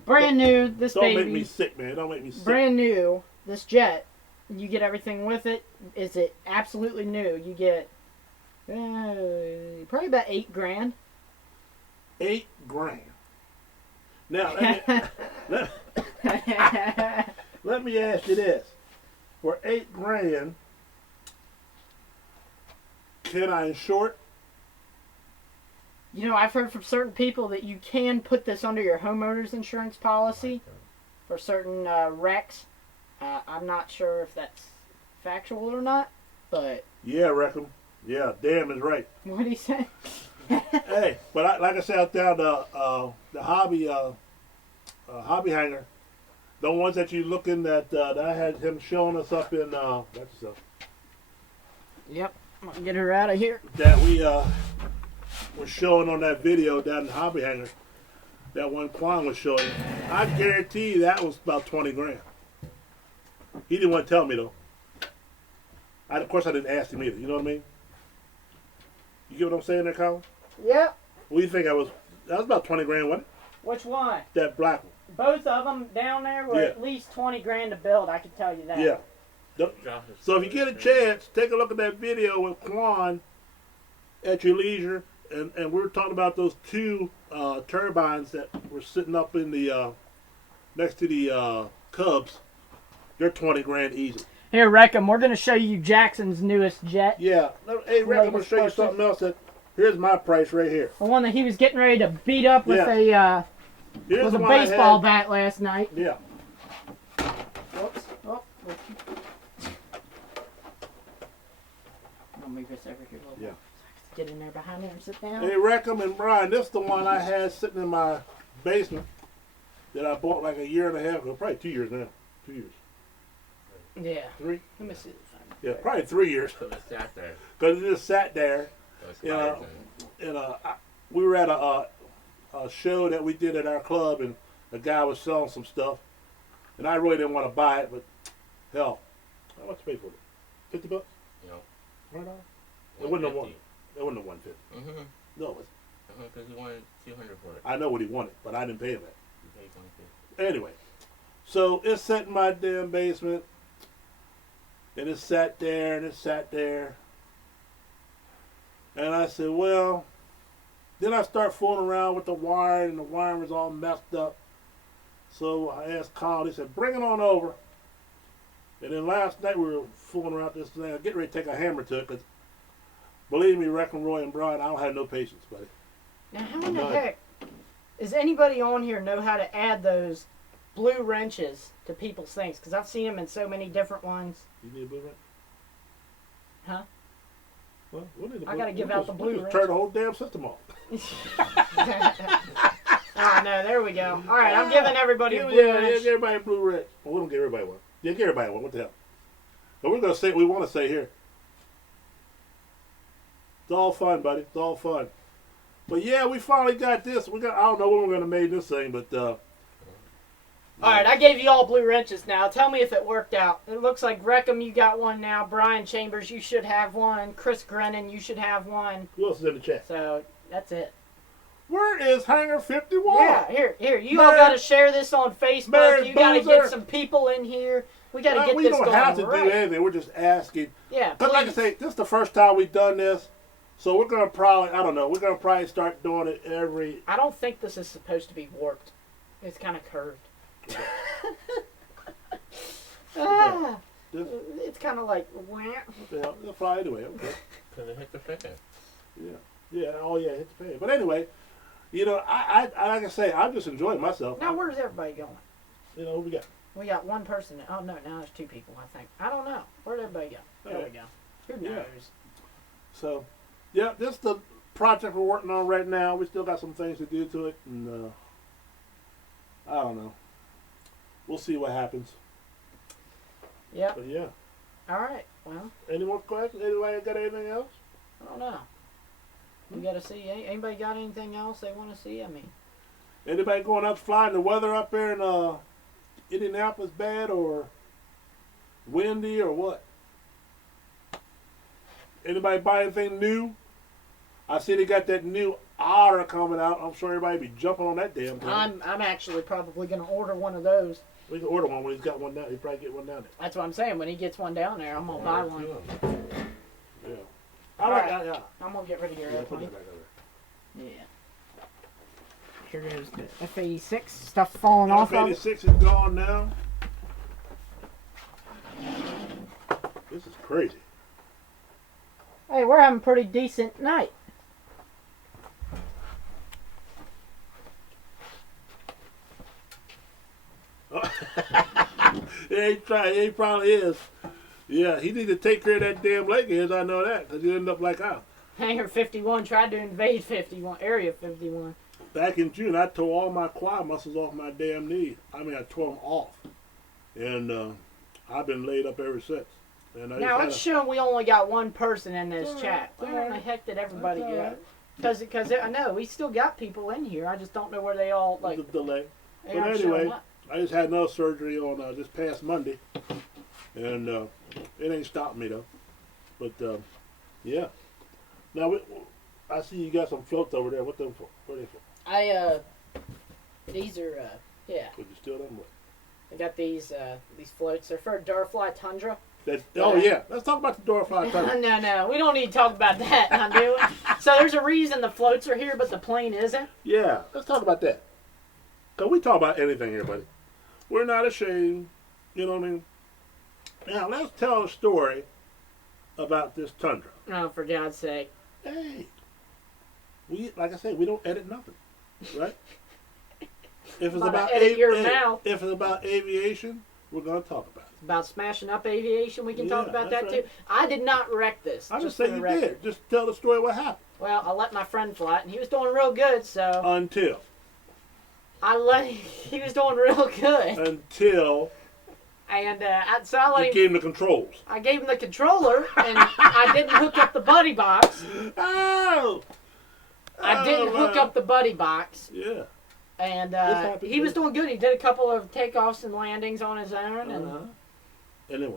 Brand new, this don't baby. make me sick, man. Don't make me sick. Brand new, this jet. You get everything with it. Is it absolutely new? You get probably about $8,000. $8,000. Now, let me ask you this: for $8,000, can I insure it? You know, I've heard from certain people that you can put this under your homeowner's insurance policy for certain wrecks. I'm not sure if that's factual or not, but Yeah, Reckham. Yeah, damn is right. what did he say? Hey, but like I said, out there, the hobby hangar, the ones that you looking at, that I had him showing us up in that's Yep, I'm gonna get her out of here. that we were showing on that video down in the hobby hangar. That one Quan was showing. I guarantee you that was about $20,000. He didn't want to tell me though. Of course, I didn't ask him either. You know what I mean? You get what I'm saying there, Colin? Yep. What do you think? That was about $20,000, wasn't it? Which one? That black one. Both of them down there were Yeah. at least $20,000 to build. I can tell you that. Yeah. Drop it. So if you get a chance, take a look at that video with Quan at your leisure. And we were talking about those 2 turbines that were sitting up in the next to the Cubs. They're $20,000 easy. Here, Reckham, we're gonna show you Jackson's newest jet. Yeah. Hey, Rick, I'm gonna show you something else. Here's my price right here. The one that he was getting ready to beat up with Here's a the one I baseball had. bat last night. Yeah. Whoops. Oh. I'll move this over here a little Yeah. bit. Get in there behind me and sit down. Hey, Reckham and Brian, this is the one I had sitting in my basement that I bought like a year and a half ago. Probably 2 years now. 2 years. Yeah. 3? Let me see this. Yeah, probably 3 years. So it sat there. Because it just sat there. So it's Yeah. fire then. We were at a show that we did at our club, and the guy was selling some stuff. And I really didn't want to buy it, but hell, how much to pay for it? $50? You know, Right on. It wasn't a 150. It wasn't a 150. Mm-hmm. No, it was. Because he wanted 200 for it. I know what he wanted, but I didn't pay him that. You paid 150. Anyway, so it's sat in my damn basement, and it sat there, and it sat there. And I said, well, then I start fooling around with the wire, and the wire was all messed up. So I asked Colin, he said, bring it on over. And then last night we were fooling around with this thing. I get ready to take a hammer to it, because believe me, Wrecking Roy and Brian, I don't have no patience, buddy. Now, how in the None. heck does anybody on here know how to add those blue wrenches to people's things? Because I've seen them in so many different ones. You need a blue wrench? Huh? Well, we'll need a I gotta give out the blue we'll just wrench. turn the whole damn system off. Oh, no, there we go. All right, I'm giving everybody a blue Yeah, wrench. give everybody a blue wrench. Well, we don't give everybody one. Yeah, give everybody one. What the hell? But we're gonna say what we want to say here. It's all fun, buddy. It's all fun. But yeah, we finally got this. I don't know when we're gonna make this thing, but All right, I gave you all blue wrenches now. Tell me if it worked out. It looks like Reckham, you got one now. Brian Chambers, you should have one. Chris Grennan, you should have one. Who else is in the chat? So that's it. Where is Hangar 51? Yeah, here. You all got to share this on Facebook. Mary You got to Boozer. get some people in here. We got to get we this don't going have to right. do anything. We're just asking. Yeah, Because like I please. say, this is the first time we've done this. So we're going to probably, I don't know, we're going to probably start doing it every... I don't think this is supposed to be warped. It's kind of curved. Ah, Just, it's kind of like, wah. what the hell? It'll fly anyway. Okay. Can they hit the fan? Yeah. Oh, yeah, hit the fan. But anyway, you know, I like I say, I'm just enjoying myself. Now where's everybody going? You know, what we got? We got one person. Oh no, now there's two people. I think. I don't know. Where'd everybody go? There Alright. we go. Who Yeah. knows? So, yeah, this is the project we're working on right now. We still got some things to do to it. And, I don't know. We'll see what happens. Yep. But, yeah. All right. Well, Any more questions? Anybody got anything else? I don't know. We got to see. Anybody got anything else they want to see? I mean, Anybody going up flying? The weather up there in Indianapolis bad or windy or what? Anybody buy anything new? I see they got that new Otter coming out. I'm sure everybody be jumping on that damn thing. I'm actually probably gonna order one of those. We can order one when he's got one down. He probably get one down there. That's what I'm saying. When he gets one down there, I'm gonna buy one. Yeah. I like that. Yeah. I'm gonna get rid of your Yeah, put airplane. that back over. Yeah. Here goes the F-86. Stuff falling off of it. F-86 is gone now. This is crazy. Hey, we're having a pretty decent night. Yeah, he probably is. Yeah, he need to take care of that damn leg of his. I know that, because he ended up like I. Hangar 51 tried to invade 51, Area 51. Back in June, I tore all my quad muscles off my damn knee. I mean, I tore them off. And I've been laid up ever since. And I Now, it's showing we only got one person in this It's chat. all Where right. in the heck did everybody That's all go? right. Because I know we still got people in here. I just don't know where they all, like, the delay. they But aren't anyway, showing up. I just had another surgery on this past Monday. And it ain't stopped me, though. But, yeah. Now, I see you got some floats over there. What them for? What are they for? These are, yeah. Could you steal them? What? I got these floats. They're for Durafly Tundra. Oh, yeah. Let's talk about the Dorfly Tunnel. No. We don't need to talk about that, now, do we? So there's a reason the floats are here, but the plane isn't. Yeah, let's talk about that. Because we talk about anything here, buddy. We're not ashamed. You know what I mean? Now, let's tell a story about this Tundra. Oh, for God's sake. Hey, like I said, we don't edit nothing, right? If it's Might about edit your mouth. if it's about aviation, we're going to talk about it. About smashing up aviation, we can talk Yeah, about that's that right. too. I did not wreck this. I'm just for saying the you record. did. Just tell the story what happened. Well, I let my friend fly it, and he was doing real good, so Until he was doing real good. And so I let you him. gave him the controls. I gave him the controller, and I didn't hook up the buddy box. Oh! I didn't hook up the buddy box. Yeah. And happened he was too. doing good. He did a couple of takeoffs and landings on his own, Anyway.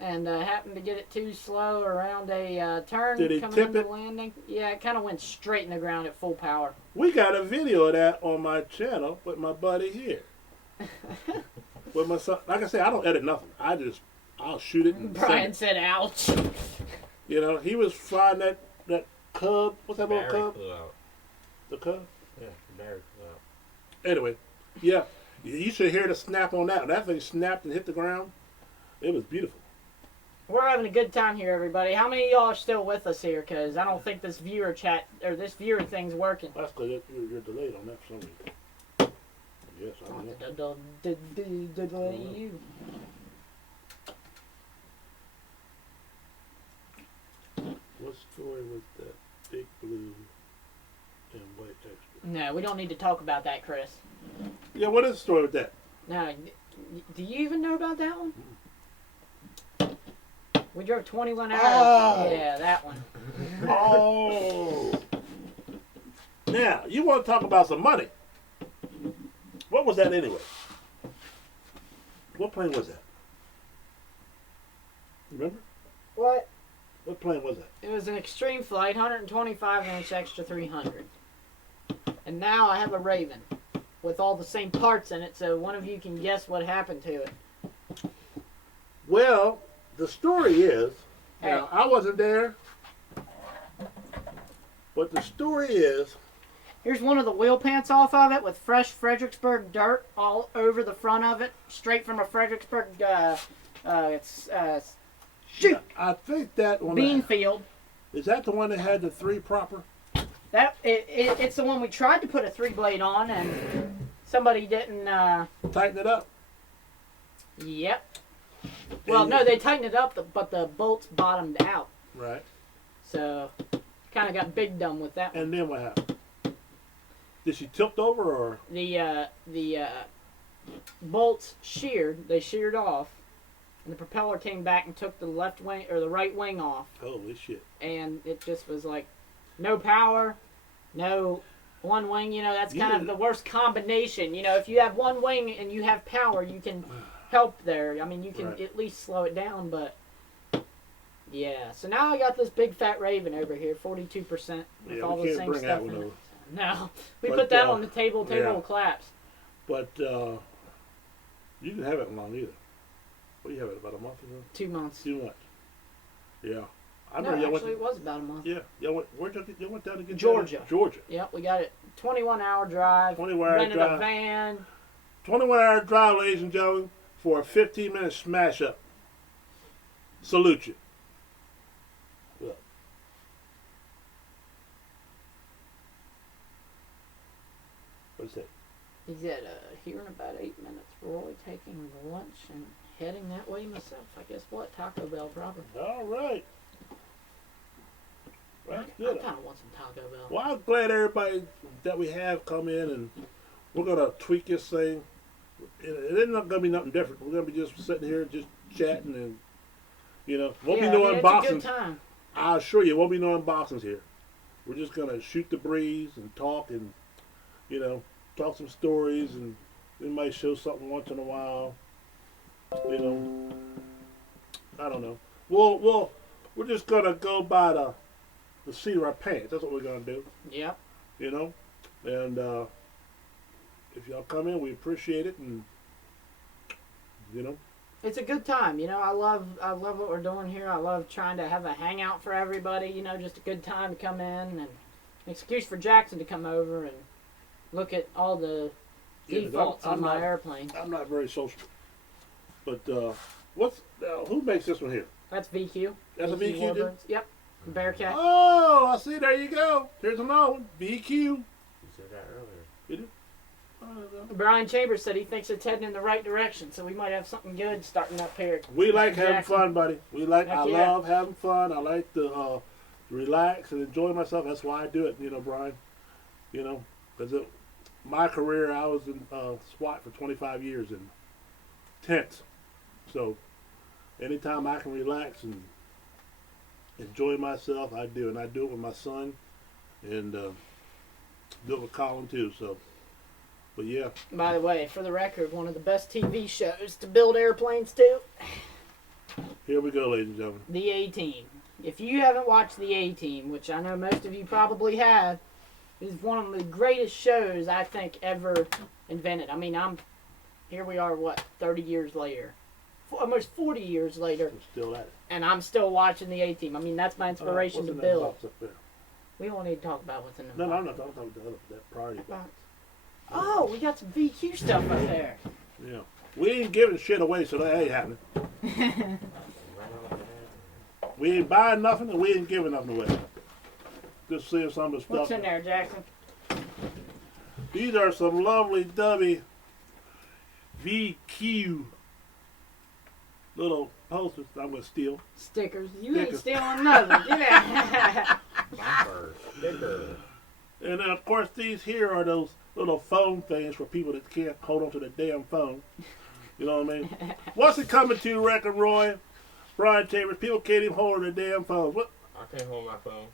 and happened to get it too slow around a turn Did he coming tip into it? landing. Yeah, it kind of went straight in the ground at full power. We got a video of that on my channel with my buddy here. With my son. Like I said, I don't edit nothing. I'll shoot it and Brian send it. said, "Ouch." You know, he was flying that Cub. What's that little Barry Cub? flew out. The Cub? Yeah, Barry flew out. Anyway, yeah. You should hear the snap on that. When that thing snapped and hit the ground, it was beautiful. We're having a good time here, everybody. How many of y'all are still with us here? Because I don't think this viewer chat or this viewer thing's working. That's because you're delayed on that for some reason. Yes, I know. Delay you. What story was that big blue and white extra? No, we don't need to talk about that, Chris. Yeah, what is the story with that? No, do you even know about that one? We drove 21 hours. Oh. Yeah, that one. Oh. Now, you want to talk about some money. What was that anyway? What plane was that? Remember? What? What plane was that? It was an extreme flight, 125-inch extra 300. And now I have a Raven with all the same parts in it, so one of you can guess what happened to it. Well, the story is, Hey. now I wasn't there, but the story is, Here's one of the wheel pants off of it with fresh Fredericksburg dirt all over the front of it, straight from a Fredericksburg shoot I think that one, bean field. is that the one that had the 3 proper? It's the one we tried to put a 3-blade on, and somebody didn't. Tighten it up. Yep. Well, no, they tightened it up, but the bolts bottomed out, Right. so kind of got big dumb with that one. And then what happened? Did she tilt over or? The bolts sheared. They sheared off, and the propeller came back and took the left wing or the right wing off, Holy shit. and it just was like no power, no one wing. You know, that's kind of the worst combination. You know, if you have one wing and you have power, you can help there. I mean, you can Right. at least slow it down, but yeah. So now I got this big fat Raven over here, 42% with Yeah, all we the can't same bring stuff that one in it. over. No, we But, put that on the table. yeah. Will collapse. But you didn't have it long either. What do you have it, about a month or so? 2 months. Too much. Yeah. I No, remember y'all actually, went. it was about a month. Yeah, y'all went. Where'd y'all went down to get Georgia. that? Georgia. Yep, we got it. 21-hour drive. 21-hour Rented drive. a van. 21-hour drive, ladies and gentlemen, for a 15-minute smash up. Salute you. Look. What's that? He said, here in about 8 minutes, Roy taking lunch and heading that way myself. I guess what? Taco Bell, probably. All right. Well, that's I good. kind of want some Taco Bell. Well, I'm glad everybody that we have come in, and we're going to tweak this thing. It ain't not going to be nothing different. We're going to be just sitting here just chatting and, won't be no It's a unboxings. good time. I assure you, won't be no unboxings here. We're just going to shoot the breeze and talk and, talk some stories, and we might show something once in a while. I don't know. We're just going to go by the seat of our pants. That's what we're going to do. Yep. And if y'all come in, we appreciate it, and It's a good time. I love what we're doing here. I love trying to have a hangout for everybody. Just a good time to come in and an excuse for Jackson to come over and look at all the defaults on my airplane. I'm not very social, but who makes this one here? That's VQ. That's a VQ, dude? Warbirds. Yep. Bearcat. Oh, I see. There you go. Here's another one. VQ. You said that earlier. You do? Brian Chambers said he thinks it's heading in the right direction, so we might have something good starting up here. We like having Jackson. fun, buddy. Heck I yeah. love having fun. I like to relax and enjoy myself. That's why I do it, Brian. Because my career, I was in SWAT for 25 years in tents. So anytime I can relax and enjoy myself, I do. And I do it with my son and do it with Colin too. So, but yeah. By the way, for the record, one of the best TV shows to build airplanes to, Here we go, ladies and gentlemen. The A-Team. If you haven't watched The A-Team, which I know most of you probably have, it is one of the greatest shows I think ever invented. I mean, here we are, 30 years later? Almost 40 years later, I'm still at it. and I'm still watching The A-Team. I mean, that's my inspiration What's to in that build. box up there? We don't need to talk about what's in the No, box. I'm not talking about the other, that priority box. Oh, we got some VQ stuff up there. Yeah. We ain't giving shit away, so that ain't happening. We ain't buying nothing, and we ain't giving nothing away. Just seeing some of the stuff. What's in there, Jackson? These are some lovely dubby VQ little posters I'm going to steal. Stickers. You ain't Stickers. stealing nothing. Yeah. Bumper, sticker. And then, of course, these here are those little phone things for people that can't hold on to the damn phone. You know what I mean? What's it coming to, Reckon Roy? Brian Chambers, people can't even hold on to the damn phone. What? I can't hold my phone.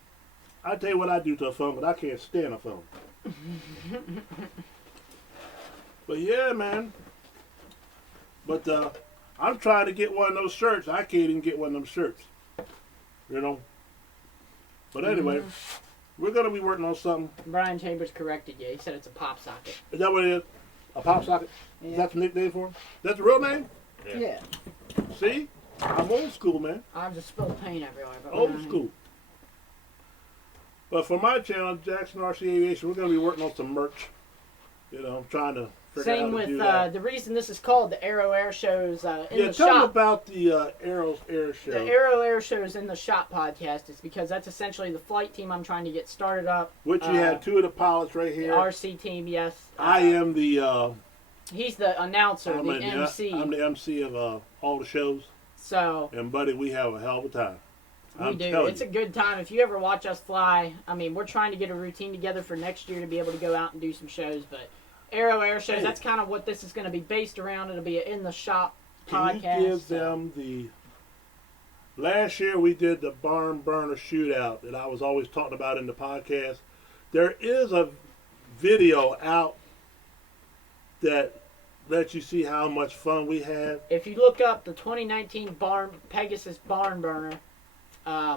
I tell you what I do to a phone, but I can't stand a phone. But yeah, man. But I'm trying to get one of those shirts. I can't even get one of them shirts. You know. But anyway, we're gonna be working on something. Brian Chambers corrected you. He said it's a pop socket. Is that what it is? A pop socket? Yeah. Is that the nickname for him? That's the real name? Yeah. See? I'm old school, man. I've just spilled paint everywhere. But Old school. But for my channel, Jackson RC Aviation, we're going to be working on some merch. You know, I'm trying to figure out Same how to with do that. the reason this is called the Aero Airshows in Yeah, the tell them shop. about the Aero Airshows. The Aero Airshows in the shop podcast is because that's essentially the flight team I'm trying to get started up. Which you had two of the pilots right The here. RC team, yes. I am the... he's the announcer, I'm the MC. I'm the MC of all the shows. So And, buddy, we have a hell of a time. we do. It's a good time. If you ever watch us fly, I mean, we're trying to get a routine together for next year to be able to go out and do some shows. But Aero Air Shows, that's kind of what this is going to be based around. It'll be an in the shop podcast. Can you give them the... Last year we did the barn burner shootout that I was always talking about in the podcast. There is a video out that lets you see how much fun we had. If you look up the 2019 Pegasus barn burner,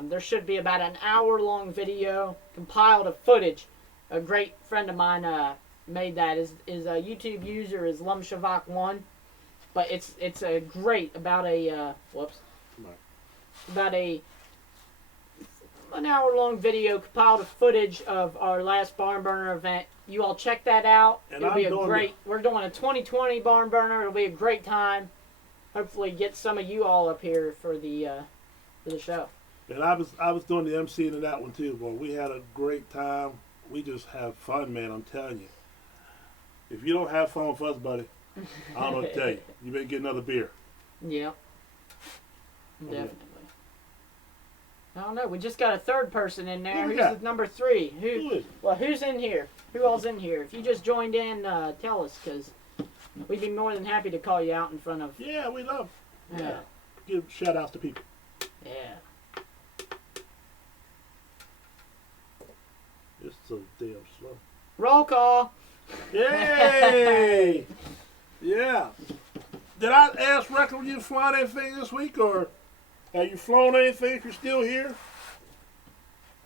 there should be about an hour-long video compiled of footage. A great friend of mine made that. His YouTube user is LumShavak1, but it's a great about a an hour-long video compiled of footage of our last barn burner event. You all check that out. And It'll be a great. We're doing a 2020 barn burner. It'll be a great time. Hopefully, get some of you all up here for the show. And I was doing the MC in that one too, boy. We had a great time. We just have fun, man. I'm telling you. If you don't have fun with us, buddy, I don't know what to tell you. You better get another beer. Yeah. Definitely. I don't know. We just got a third person in there. Who we Who's got? at number 3? Who is it? Well, who's in here? Who all's in here? If you just joined in, tell us, because we'd be more than happy to call you out in front of. Yeah, we love. Yeah. Give shout outs to people. Yeah. It's so damn slow. Roll call. Yay! Yeah. Did I ask Reckon when you flying anything this week, or have you flown anything if you're still here?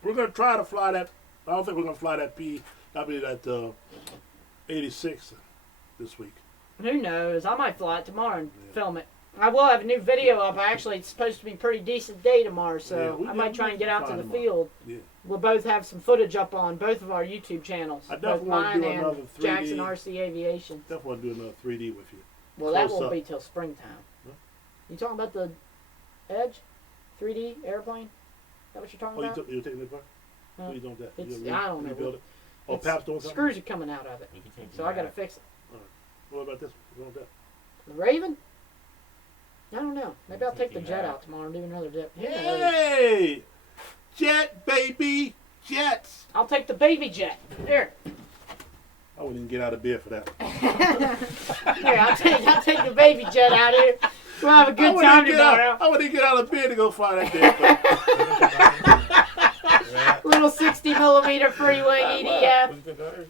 We're going to try to fly that. I don't think we're going to fly that 86 this week. Who knows? I might fly it tomorrow and film it. I will have a new video up. Actually, it's supposed to be a pretty decent day tomorrow, so I might try and get out to the field. Yeah. We'll both have some footage up on both of our YouTube channels. I Both definitely want to mine do and another 3D. Jackson RC Aviation. Definitely want to do another 3D with you. Well, that Close won't up. be till springtime. Huh? You talking about the Edge 3D airplane? Is that what you're talking Oh, about? you're taking it apart? Huh? What are you doing with that? It's- You I don't know. rebuild it? Oh, It's- Pap's doing something? Screws are coming out of it, You can take so I got to fix it. What about this one? What about that? The Raven? I don't know. Maybe I'll take the jet out tomorrow and do another jet. Who knows? Yay! Jet, baby! Jets! I'll take the baby jet. Here. I wouldn't even get out of bed for that. Here, I'll take the baby jet out here. We'll have a good time tomorrow. I wouldn't get out of bed to go fly that damn thing. Little 60 millimeter free wing EDF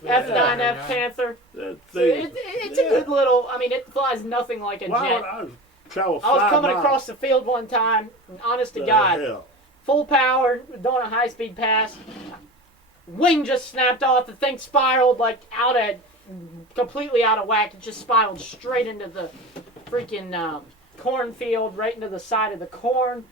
F9F Panther. It's a good little. I mean, it flies nothing like a Why jet. would I travel I was 5 coming miles? across the field one time, and honest to The God, hell? full power, doing a high speed pass. Wing just snapped off. The thing spiraled like completely out of whack. It just spiraled straight into the freaking cornfield, right into the side of the corn.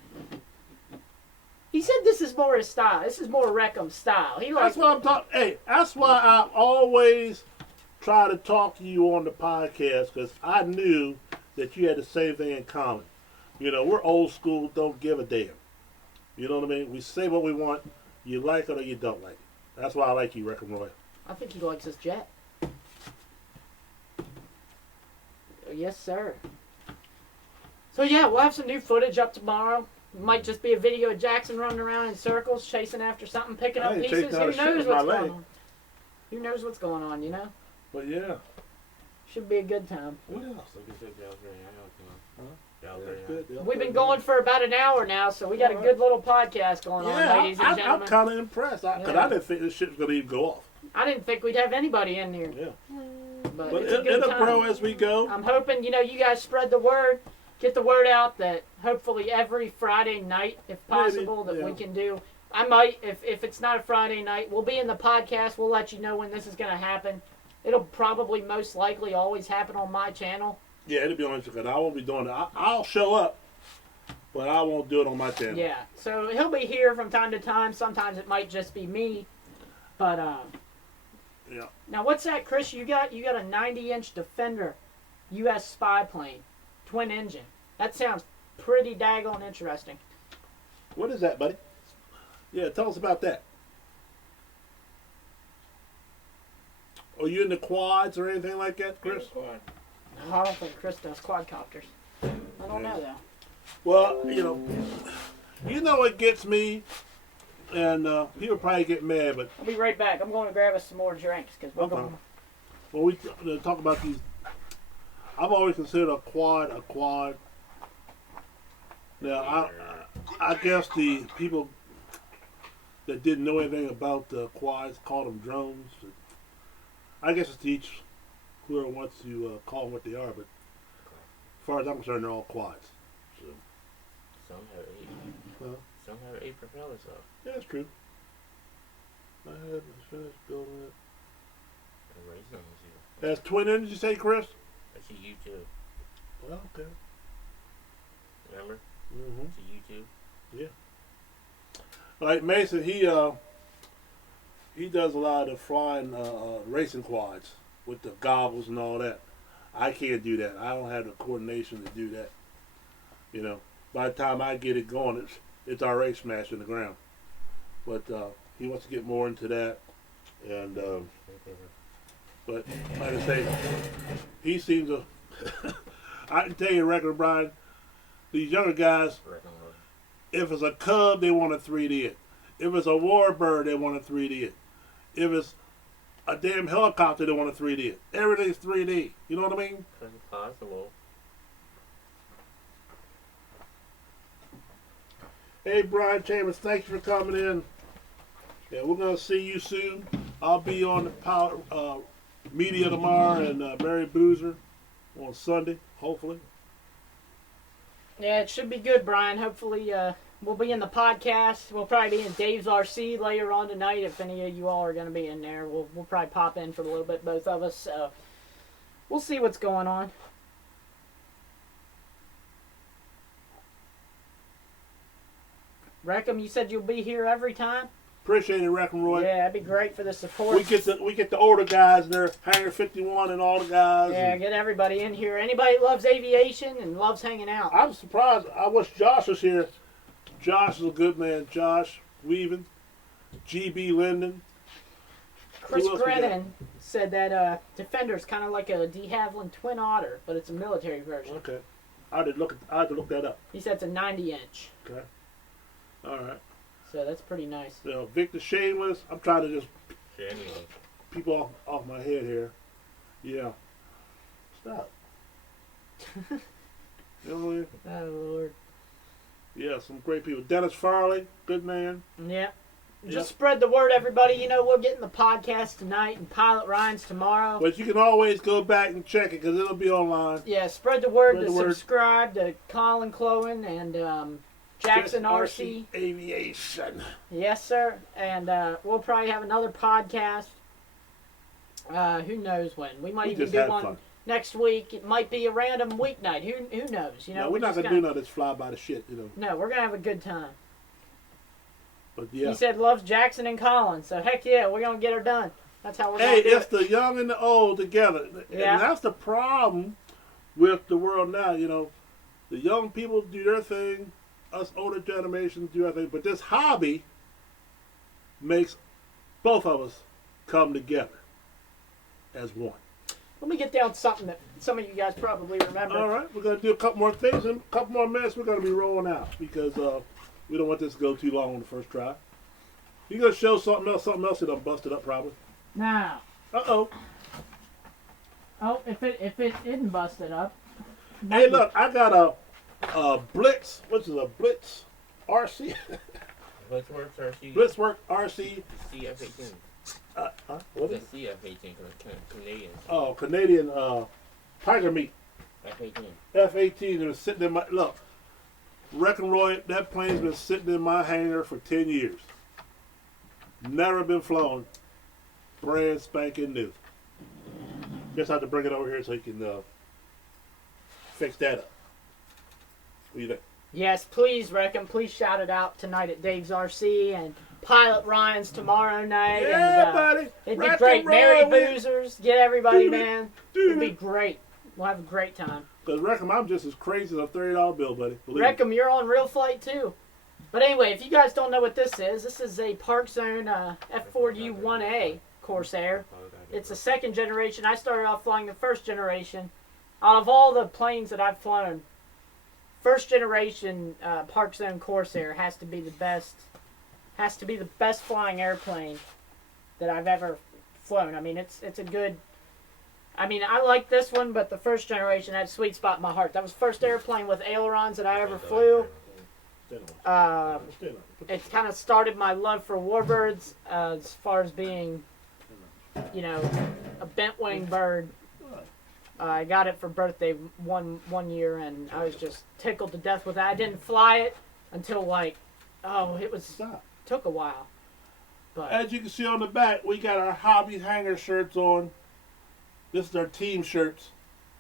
He said this is more his style. This is more Wreckham's style. That's what I'm talking. Hey, that's why I always try to talk to you on the podcast, because I knew that you had the same thing in common. You know, we're old school, don't give a damn. You know what I mean? We say what we want. You like it or you don't like it. That's why I like you, Wreckham Roy. I think he likes his jet. Yes, sir. So yeah, we'll have some new footage up tomorrow. It might just be a video of Jackson running around in circles, chasing after something, picking I up ain't pieces. chasing out Who a shit knows with what's my going leg. on? Who knows what's going on, you know? But yeah. Should be a good time. What else? Good. We've been going for about an hour now, so we got a good little podcast going on, ladies and I'm gentlemen. kind of impressed. Because Yeah. I didn't think this shit was going to even go off. I didn't think we'd have anybody in here. Yeah. But But it's a good it'll time. grow as we go. I'm hoping, you guys spread the word. Get the word out that hopefully every Friday night, if possible, that we can do. I might, if it's not a Friday night, we'll be in the podcast. We'll let you know when this is going to happen. It'll probably most likely always happen on my channel. Yeah, it'll be on Instagram. I won't be doing it. I'll show up, but I won't do it on my channel. Yeah, so he'll be here from time to time. Sometimes it might just be me. But, Yeah. Now, what's that, Chris? You got a 90-inch Defender U.S. spy plane, twin engine. That sounds pretty daggone interesting. What is that, buddy? Yeah, tell us about that. Are you into quads or anything like that, Chris? No, I don't think Chris does quadcopters. I don't know, though. Well, you know what gets me, and people probably get mad, but I'll be right back. I'm going to grab us some more drinks because we're Okay. going. when we talk about these, I've always considered a quad a quad. Now, I guess the people that didn't know anything about the quads called them drones. I guess it's to each whoever wants to call them what they are, but as far as I'm concerned, they're all quads. So, Some have 8. Huh? Some have 8 propellers though. yeah, that's true. I had finished building it. And raising them is you. That's twin engines, you say, Chris? That's a U2. Well, okay. Remember? Mm-hmm. It's a U2. Like Mason, he does a lot of flying racing quads with the goggles and all that. I can't do that. I don't have the coordination to do that. By the time I get it going, it's already smashed in the ground. But he wants to get more into that, and but like I say, he seems to. I can tell you, Record Brian, these younger guys. If it's a Cub, they want to 3D it. If it's a Warbird, they want to 3D it. If it's a damn helicopter, they want to 3D it. Everything's 3D. You know what I mean? It's possible. Hey, Brian Chambers, thanks for coming in. Yeah, we're going to see you soon. I'll be on the Power Media tomorrow and Barry Boozer on Sunday, hopefully. Yeah, it should be good, Brian. Hopefully, we'll be in the podcast. We'll probably be in Dave's RC later on tonight. If any of you all are going to be in there, we'll probably pop in for a little bit, both of us. So we'll see what's going on. Reckham, you said you'll be here every time? Appreciate it, Roy. Yeah, that'd be great for the support. We get the older guys there, Hangar 51 and all the guys. Yeah, get everybody in here. Anybody that loves aviation and loves hanging out. I'm surprised. I wish Josh was here. Josh is a good man. Josh Weaving, GB Linden. Chris Who else we got? Brennan said that Defender's kind of like a de Havilland Twin Otter, but it's a military version. Okay, I had to look that up. He said it's a 90-inch. Okay, all right. So that's pretty nice. Victor Shameless. I'm trying to just Shameless. people off my head here. Yeah. Stop. You know what I mean? Oh, Lord. Yeah, some great people. Dennis Farley, good man. Yeah. Yep. Just spread the word, everybody. We're getting the podcast tonight and Pilot Ryan's tomorrow. But you can always go back and check it because it'll be online. Yeah, spread the word Spread to the word. subscribe to Colin Clowen and Jackson RC. Aviation. Yes, sir. And we'll probably have another podcast. Who knows when? We might We even just do had one fun. next week. It might be a random weeknight. Who knows? No, we're not just gonna do none of this fly by the shit, No, we're gonna have a good time. But yeah. He said loves Jackson and Colin, so heck yeah, we're gonna get her done. That's how we're Hey, gonna do it's it. the young and the old together. Yeah. And that's the problem with the world now, The young people do their thing, us older generations do our thing, but this hobby makes both of us come together as one. Let me get down something that some of you guys probably remember. All right, we're going to do a couple more things. In a couple more minutes, we're going to be rolling out because we don't want this to go too long on the first try. You going to show something else that done busted up probably. Now, Uh-oh. oh, if it isn't busted up. Hey, look, I got a Blitz. What's it, a Blitz RC? Blitzworks RC. Blitzwork RC. CF18. What The is it? CF-18 Canadian. Oh, Canadian Tiger Meat. F-18. F-18 is sitting in my look. Breckenroy, that plane's been sitting in my hangar for 10 years. Never been flown. Brand spanking new. Guess I have to bring it over here so you can fix that up. What do you think? Yes, please, Reckham. Please shout it out tonight at Dave's RC and Pilot Ryan's tomorrow night. Yeah, and, buddy. It'd be Rock great. and Merry roll, we- boozers. Get everybody, man. It'd be Dude. great. We'll have a great time. Because Reckham, I'm just as crazy as a $30 bill, buddy. Believe me. Reckham, you're on Real Flight too. But anyway, if you guys don't know what this is a Park Zone F4U-1A Corsair. It's a second generation. I started off flying the first generation. Out of all the planes that I've flown, first generation Park Zone Corsair has to be the best. Has to be the best flying airplane that I've ever flown. I mean, it's a good. I mean, I like this one, but the first generation had a sweet spot in my heart. That was the first airplane with ailerons that I ever flew. It kind of started my love for warbirds as far as being, you know, a bent wing bird. I got it for birthday one year, and I was just tickled to death with it. I didn't fly it until took a while. But As you can see on the back, we got our hobby hanger shirts on. This is our team shirts.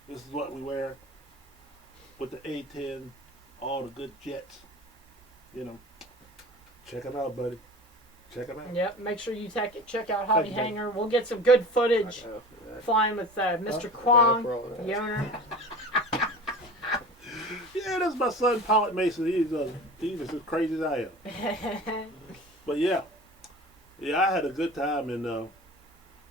This is what we wear with the A-10, all the good jets. You know, check them out, buddy. Check them out. yep, make sure you check out Hobby Thank you, Hanger. We'll get some good footage flying with Mr. Kwong, the owner. Yeah, that's my son, Pilot Mason. He's as crazy as I am. But yeah, I had a good time, and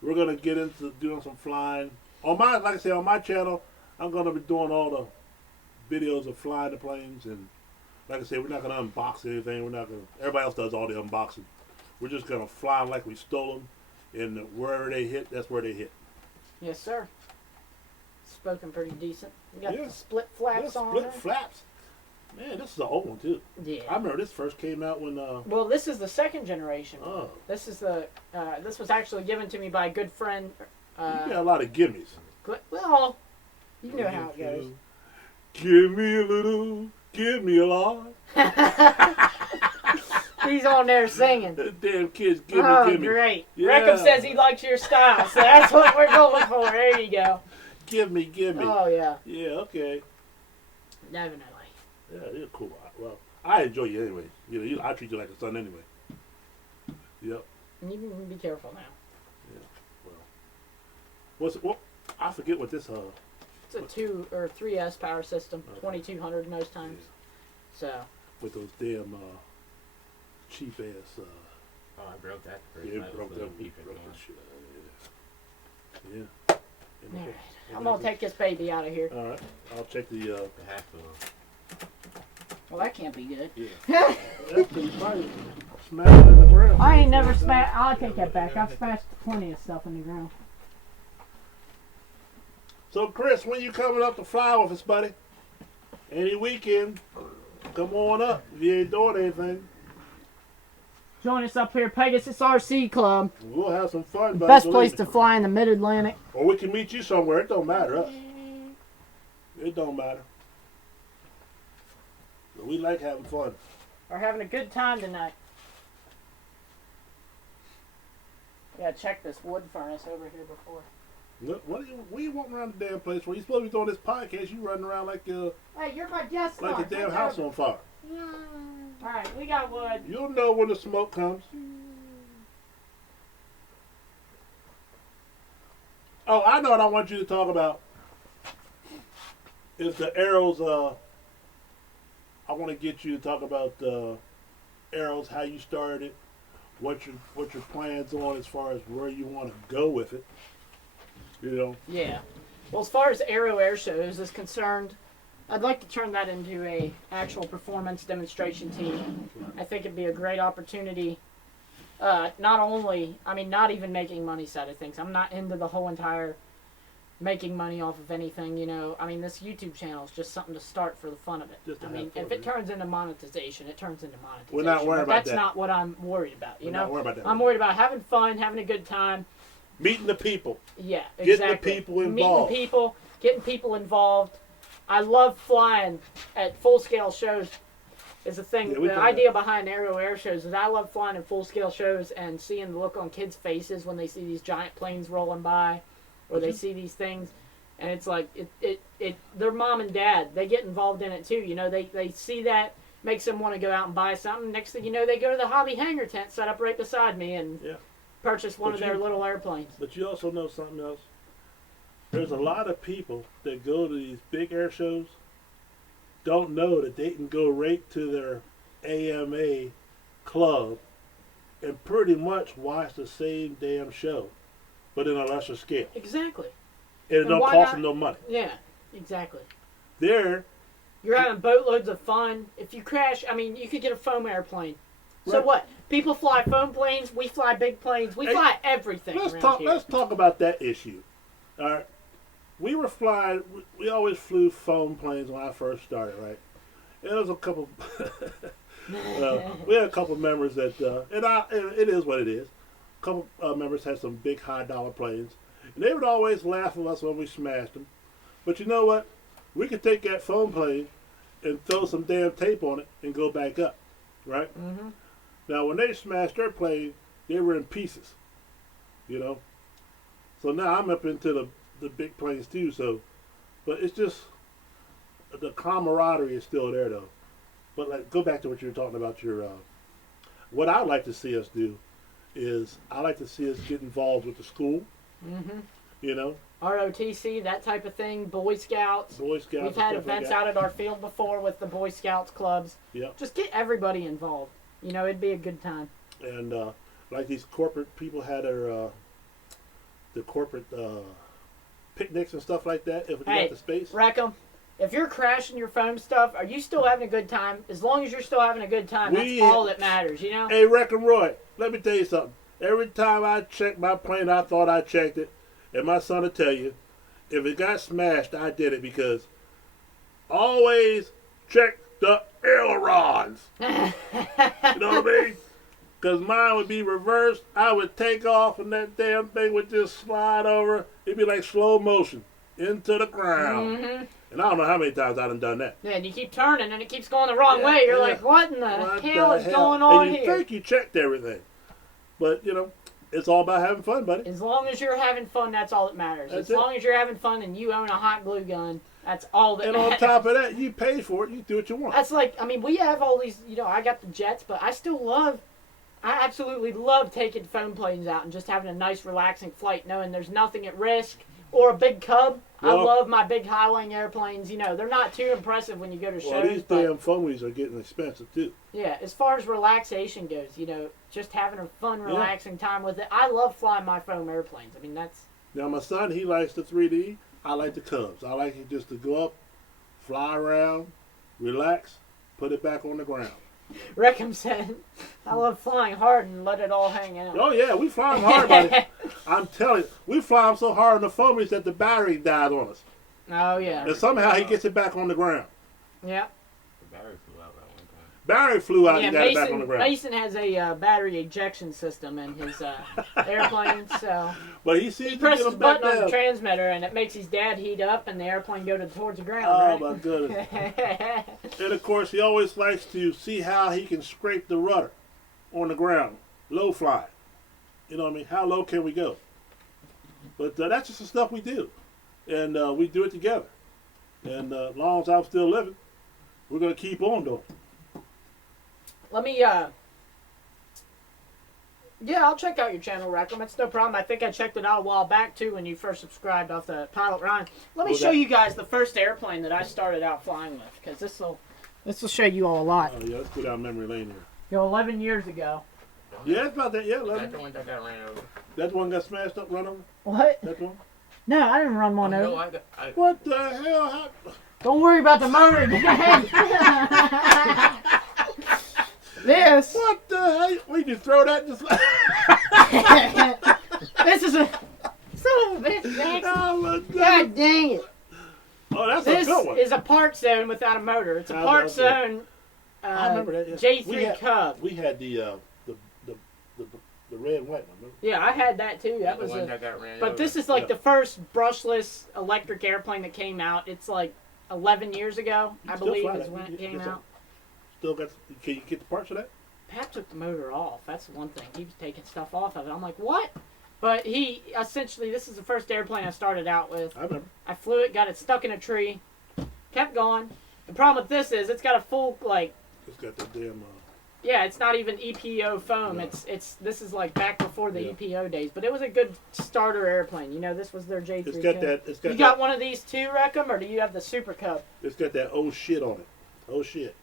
we're gonna get into doing some flying on my, like I said, on my channel. I'm gonna be doing all the videos of flying the planes, and like I said, we're not gonna unbox anything. We're not gonna. Everybody else does all the unboxing. We're just gonna fly like we stole them, and wherever they hit, that's where they hit. Yes, sir. Spoken pretty decent. We got Yeah. the split flaps Yeah, on split there. flaps. Man, this is an old one too. Yeah. I remember this first came out when. Well, this is the second generation. Oh, This is the. This was actually given to me by a good friend. you got a lot of gimmies. Well, you know how it goes. Give me a little, give me a lot. He's on there singing. Them damn kids, give me. Great. Yeah. Reckham says he likes your style, so that's what we're going for. There you go. Give me. Oh, yeah. Yeah, okay. Definitely. Yeah, you're cool. Well, I enjoy you anyway. You know, I treat you like a son anyway. Yep. You can be careful now. What? I forget what this. It's a 2 or 3S power system, Okay. 2200 most times. So, With those damn cheap ass. Oh, I broke that first Yeah, night broke with that. the beeper, Broke man. the shit out of it. Yeah. all right. I'm going to take this baby out of here. All right. I'll check the. The half of Well, that can't be good. Yeah. That's pretty funny. Smash it in the ground. I ain't never smashed. I'll take that back. I've smashed plenty of stuff in the ground. So, Chris, when you coming up to fly with us, buddy? Any weekend, come on up if you ain't doing anything. Join us up here, Pegasus RC Club. We'll have some fun, buddy. Best believe place me. to fly in the Mid-Atlantic. Or we can meet you somewhere. It don't matter us. It don't matter. But we like having fun. We're having a good time tonight. I gotta check this wood furnace over here before. Look, what you walking around the damn place for? You supposed to be doing this podcast. You running around like Hey, you're my guest a star. damn house on fire. Alright, we got wood. You'll know when the smoke comes. Oh, I know what I want you to talk about. Is the arrows. I want to get you to talk about arrows, how you started, what your plans on as far as where you want to go with it. You know. Yeah. Well, as far as Aero Airshows is concerned, I'd like to turn that into a actual performance demonstration team. I think it'd be a great opportunity. Not even making money side of things. I'm not into the whole entire making money off of anything, you know. I mean, this YouTube channel is just something to start for the fun of it. Just to I have mean, fun, if it yeah. turns into monetization, it turns into monetization. We're not worried but about that's that. not what I'm worried about, you We're know. not worried about that. I'm worried about having fun, having a good time. Meeting the people. Yeah, Getting exactly. the people involved. Meeting people, getting people involved. I love flying at full-scale shows. Is the thing. Yeah, we The did idea behind Aero Airshows is I love flying in full-scale shows and seeing the look on kids' faces when they see these giant planes rolling by, or they see these things, and it's like their mom and dad, they get involved in it too. You know, they see that, makes them want to go out and buy something. Next thing you know, they go to the hobby hangar tent set up right beside me and Yeah. purchase one But of their you- little airplanes. But you also know something else. There's a lot of people that go to these big air shows, don't know that they can go right to their AMA club and pretty much watch the same damn show, but in a lesser scale. Exactly. And it And don't why cost not- them no money. Yeah, exactly. There, You're having boatloads of fun. If you crash, I mean, you could get a foam airplane. So Right. what? People fly foam planes. We fly big planes. We Hey, fly everything let's around talk. here. Let's talk about that issue. All right, we were flying. We always flew foam planes when I first started, right? And there was a couple. We had a couple members that, and it is what it is. A couple members had some big high dollar planes, and they would always laugh at us when we smashed them. But you know what? We could take that foam plane and throw some damn tape on it and go back up, right? Mm-hmm. Now, when they smashed their plane, they were in pieces, you know. So now I'm up into the big planes too. So, but it's just the camaraderie is still there though. But like, go back to what you were talking about. What I'd like to see us do is I like to see us get involved with the school. Mm-hmm. You know, ROTC, that type of thing. Boy Scouts. Boy Scouts. We've and had stuff like events that. out at our field before with the Boy Scouts clubs. Yeah. Just get everybody involved. You know, it'd be a good time. And like these corporate people had their the corporate picnics and stuff like that. If we Hey, got the space. Wreckham, if you're crashing your foam stuff, are you still having a good time? As long as you're still having a good time, that's all that matters, you know? Hey, Wreck and Roy, let me tell you something. Every time I checked my plane, I thought I checked it. And my son will tell you, if it got smashed, I did it because always check the ailerons. You know what I mean? Because mine would be reversed. I would take off and that damn thing would just slide over. It'd be like slow motion into the ground. Mm-hmm. And I don't know how many times I done that. Yeah, and you keep turning and it keeps going the wrong Yeah, way. You're yeah. like, what in the What hell the is hell? going on and you here? think you checked everything. But, you know, it's all about having fun, buddy. As long as you're having fun, that's all that matters. That's As it. long as you're having fun and you own a hot glue gun, that's all that And matters. on top of that, you pay for it. You do what you want. That's like, I mean, we have all these, you know, I got the jets, but I absolutely love taking foam planes out and just having a nice, relaxing flight, knowing there's nothing at risk. Or a big Cub. I Well- love my big high-wing airplanes. You know, they're not too impressive when you go to shows. Well, these but damn foamies are getting expensive, too. yeah, as far as relaxation goes, you know, just having a fun, relaxing time with it. I love flying my foam airplanes. I mean, that's... Now, my son, he likes the 3D. I like the Cubs. I like it just to go up, fly around, relax, put it back on the ground. Reckham said, I love flying hard and let it all hang out. Oh, yeah, we fly them hard, buddy. I'm telling you, we fly them so hard on the foamies that the battery died on us. Oh, yeah. And somehow he gets it back on the ground. Yeah. The battery flew out that one time. Battery flew out Yeah, and got it back on the ground. Mason has a battery ejection system in his airplane, so But he sees he to presses get the them back button on the down. transmitter and it makes his dad heat up and the airplane go towards the ground, Oh, right? my goodness. And, of course, he always likes to see how he can scrape the rudder on the ground, low fly. You know what I mean? How low can we go? But that's just the stuff we do. And we do it together. And as long as I'm still living, we're going to keep on doing it. Let me, yeah, I'll check out your channel, Rackham. It's no problem. I think I checked it out a while back, too, when you first subscribed off the Pilot Ryan. Let me What's show that? you guys the first airplane that I started out flying with, because this will show you all a lot. Oh, yeah, let's go down memory lane here. You know, 11 years ago. Yeah, it's about that. Yeah, Is that 11. the one that got ran over? That one got smashed up, run over? What? That one? No, I didn't run one Oh, over. no, I What the hell happened? Don't worry about the motor. This. What the hell? We just throw that just like... This is son of a bitch, Jackson. Oh, my God. God dang it. Oh, that's This a good one. is a park zone without a motor. It's a park zone I remember that. Yeah. J3 Cub. We had the red and white one, remember? Yeah, I had that too. That The was one that got ran But over. this is like the first brushless electric airplane that came out. It's like 11 years ago, I Still believe, fly is that. when it You came get out. Still got. Can you get the parts for that? Pap took the motor off. That's the one thing. He was taking stuff off of it. I'm like, what? But he essentially, this is the first airplane I started out with. I remember. I flew it, got it stuck in a tree, kept going. The problem with this is it's got a full like. It's got the damn. Yeah, it's not even EPO foam. No. It's this is like back before the Yeah. EPO days. But it was a good starter airplane. You know, this was their J3. It's got Cub. that. It's got You that. got one of these too, Wreckham, or do you have the Super Cub? It's got that oh shit on it. Oh shit.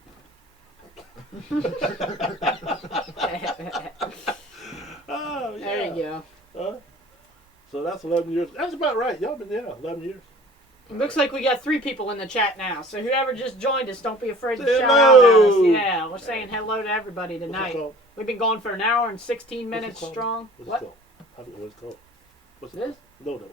Oh yeah. There you go. So that's 11 years. That's about right. Y'all been there 11 years. It looks like we got 3 people in the chat now. So whoever just joined us, don't be afraid to Say shout out at us. hello. Yeah, we're saying hello to everybody What's it tonight. called? We've been going for an hour and 16 What's it minutes called? strong. What's What? it called? I forget what it's called. What's This? No, the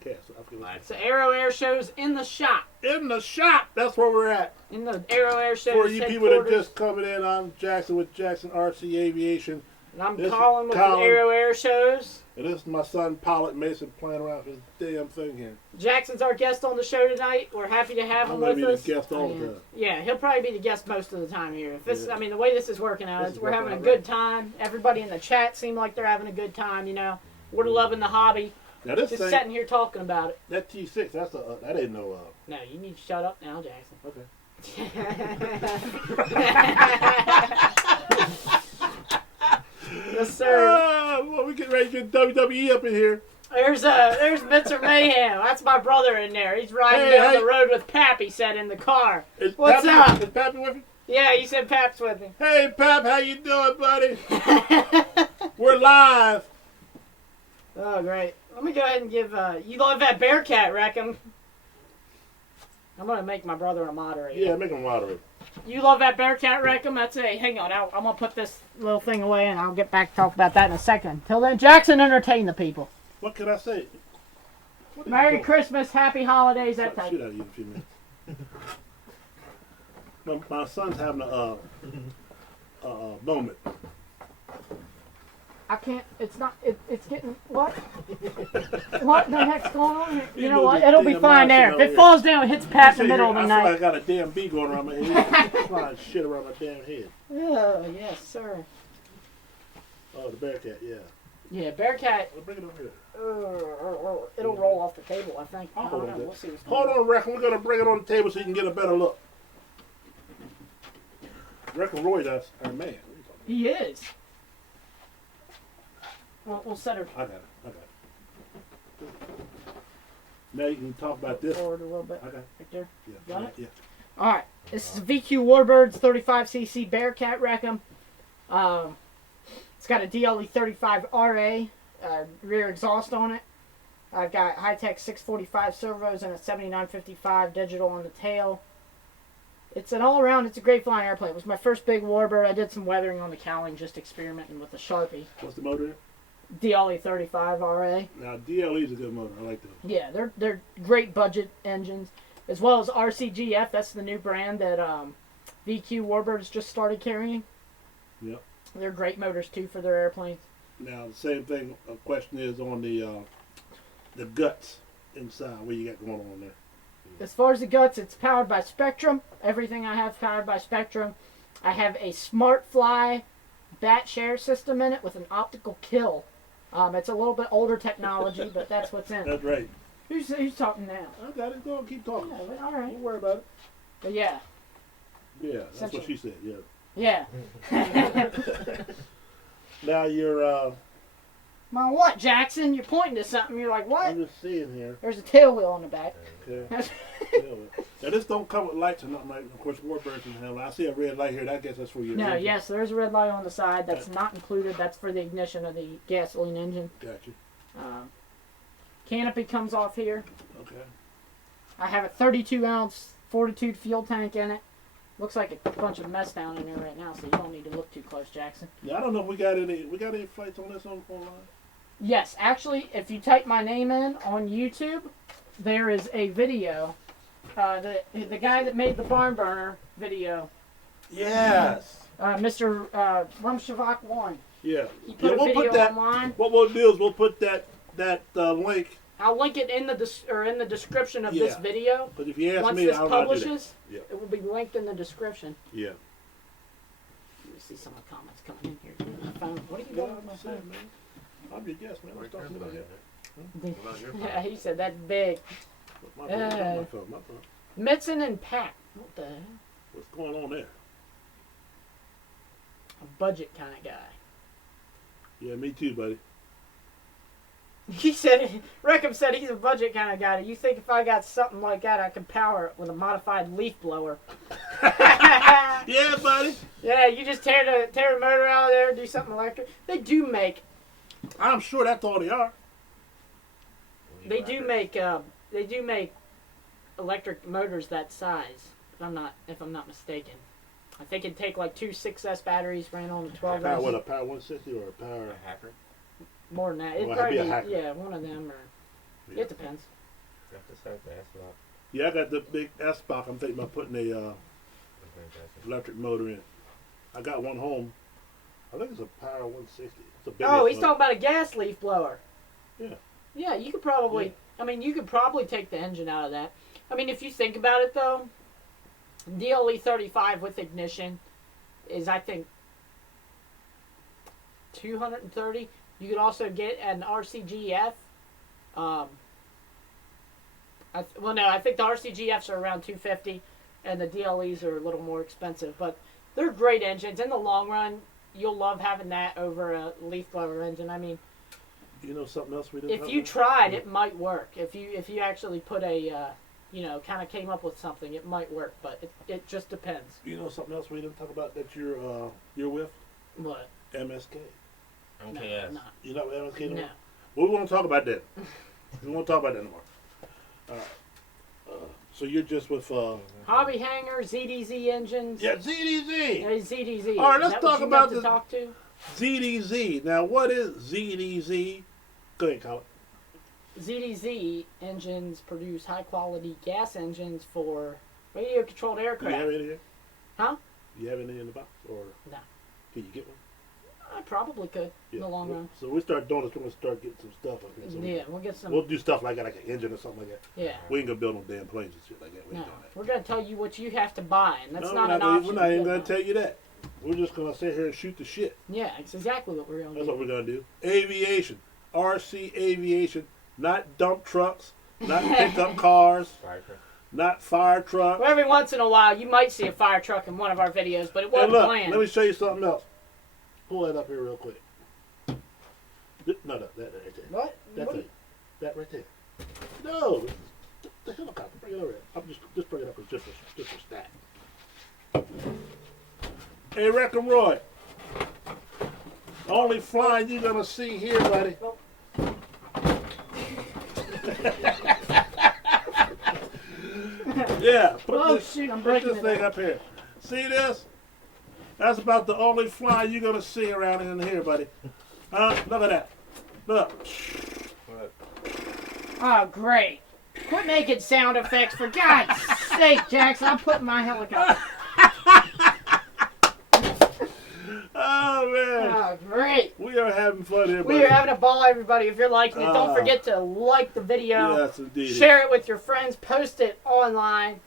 cast. I forget what It's the Aero Airshows in the shop. in the shop. That's where we're at. In the Aero Airshows For you people that headquarters. just coming in, I'm Jackson with Jackson RC Aviation. And I'm this is Colin with Colin. the Aero Airshows. And this is my son, Pilot Mason, playing around with his damn thing here. Jackson's our guest on the show tonight. We're happy to have him I'm going with to be us. the guest all Oh, the time. Yeah, he'll probably be the guest most of the time here. If this, Yeah. I mean, the way this is working out, This is is we're having a working good out time. Everybody in the chat seem like they're having a good time. You know, we're loving the hobby. Now this Just thing, sitting here talking about it. that T6, that's that ain't no, No, you need to shut up now, Jackson. okay. Yes, sir. Well, we getting ready to get WWE up in here. There's Mr. Mayhem. That's my brother in there. He's riding Hey, down hey. the road with Pap. He said in the car. Is What's Pappy, up? Is Pappy with you? Yeah, he said Pap's with me. Hey, Pap, how you doing, buddy? We're live. Oh, great. Let me go ahead and give, you love that Bearcat, Wreckham. I'm going to make my brother a moderator. Yeah, make him moderate. You love that Bearcat, Wreckham? That's a, hang on, I'm going to put this little thing away and I'll get back to talk about that in a second. Till then, Jackson, entertain the people. What can I say? What are you Merry doing? Christmas, happy holidays, that Slap type. the shit out of you in a few minutes. my son's having a moment. I can't, it's not, it's getting, what? What the heck's going on here? You You know move what? the It'll be damn fine mouse there. over If it here. falls down, it hits Pat in the See, middle of the I feel like night. I got a damn bee going around my head. Flying shit around my damn head. Oh, yes, sir. Oh, the Bearcat, yeah. Yeah, Bearcat, Well, bring it over here. it'll roll off the table, I think. I'll I hold don't on know. to it. We'll see what's Hold going on, Reckon. We're going to bring it on the table so you can get a better look. Reckon Roy, that's our man. He is. We'll set her I got it. Now you can talk about this. forward a little bit. I got it. Right there. Yeah. Got it? Yeah. All right. This is a VQ Warbirds 35cc Bearcat Wreckham. It's got a DLE 35RA rear exhaust on it. I've got high-tech 645 servos and a 7955 digital on the tail. It's an all-around, it's a great flying airplane. It was my first big Warbird. I did some weathering on the cowling, just experimenting with the Sharpie. What's the motor? DLE 35RA. Now, DLE is a good motor. I like those. Yeah, they're great budget engines, as well as RCGF. That's the new brand that VQ Warbirds just started carrying. Yep. They're great motors too for their airplanes. Now, the same thing. A question is on the guts inside. What you got going on there? As far as the guts, it's powered by Spectrum. Everything I have powered by Spectrum. I have a SmartFly bat share system in it with an optical kill. It's a little bit older technology, but that's what's in it. That's right. Who's talking now? I got it. Go on, keep talking. Yeah, all right. Don't worry about it. But yeah, Yeah, that's what she said. Yeah. yeah. Now you're. My what, Jackson? You're pointing to something. You're like, what? I'm just seeing here. There's a tail wheel on the back. Okay. Now this don't come with lights or nothing, right? Of course, Warbirds can have. I see a red light here. I guess that's for your. No, engine. yes, there's a red light on the side. That's not included. That's for the ignition of the gasoline engine. Got you. Canopy comes off here. Okay. I have a 32-ounce Fortitude fuel tank in it. Looks like a bunch of mess down in there right now, so you don't need to look too close, Jackson. Yeah, I don't know if we got any. We got any flights on this online? Yes, actually, if you type my name in on YouTube, there is a video. The guy that made the barn burner video, Yes. Mr. Rumshavak 1. Yeah. He put a we'll video put that. online. What we'll do is we'll put that link. I'll link it in the description of this video. But if you ask Once me, this I'll not do publishes, that. Yeah. it will be linked in the description. Yeah. Let me see some of the comments coming in here. My phone. What are you doing with my phone? Man. I'm your guest, man. I'm talking about it. Yeah, he said that's big. My phone. Mitson and Pack. What the hell? What's going on there? A budget kind of guy. Yeah, me too, buddy. He said, Reckham said he's a budget kind of guy. Do you think if I got something like that, I could power it with a modified leaf blower? Yeah, buddy. Yeah, you just tear the motor out of there, do something electric. They do make. I'm sure that's all they are. They do make electric motors that size. If I'm not mistaken. I think it'd take like two 6S batteries ran on the 12 Power inch. what, a Power 160 or a Power? A hacker? More than that. Well, It'd it'd probably be a hacker. yeah, one of them or Yeah. it depends. You have to start the S-Lock. Yeah, I got the big S-Box. I'm thinking about putting a electric motor in. I got one home. I think it's a Power 160. It's a big Oh, he's motor. talking about a gas leaf blower. Yeah. Yeah, you could probably. Yeah. I mean, you could probably take the engine out of that. I mean, if you think about it, though, DLE 35 with ignition is, I think, $230. You could also get an RCGF. I think the RCGFs are around $250, and the DLEs are a little more expensive. But they're great engines. In the long run, you'll love having that over a leaf blower engine. I mean, You know something else we didn't if talk you about? tried, it might work. If you actually put a, kind of came up with something, it might work. But it just depends. You know something else we didn't talk about that you're with? What? MSK. MKS. No, You not with MSK no no. more? Well, we won't talk about that. We won't talk about that anymore. So you're just with Hobby hanger, ZDZ engines. yeah, ZDZ. ZDZ. All right, let's Is that talk what you about meant to the- talk to? ZDZ. Now, what is ZDZ? Go ahead, Colin. ZDZ engines produce high quality gas engines for radio controlled Do you aircraft. have any here? Huh? Do you have any in the box, or No. can you get one? I probably could in the long run. So we start doing this. We're gonna start getting some stuff up here. So Yeah, we'll get some. we'll do stuff like that, like an engine or something like that. Yeah. We ain't gonna build no damn planes and shit like that. We No, ain't doing that. we're gonna tell you what you have to buy, and that's No, not we're an gonna- option. We're not even to gonna buy. tell you that. We're just gonna sit here and shoot the shit. Yeah, it's exactly what we're gonna That's do. what we're gonna do. Aviation, RC Aviation, not dump trucks, not pickup cars, Fire truck. not fire trucks. Well, every once in a while, you might see a fire truck in one of our videos, but it And wasn't look, planned. let me show you something else. Pull that up here real quick. No, that right there. What? That What- thing. That right there. No, this is the helicopter. Bring it over here. I'm just bring it up just for stat. Hey, Wreck and Roy. Only flying you're gonna see here, buddy. Yeah, Oh, this, shoot, I'm put breaking this it thing up. up here. See this? That's about the only fly you're gonna see around in here, buddy. Look at that. Look. What? Oh, great. Quit making sound effects, for God's sake, Jackson. I'm putting my helicopter. Oh man. Oh, great. We are having fun here, buddy. We are having a ball, everybody. If you're liking it, don't Ah. forget to like the video. Yes, indeed. Share it with your friends. Post it online.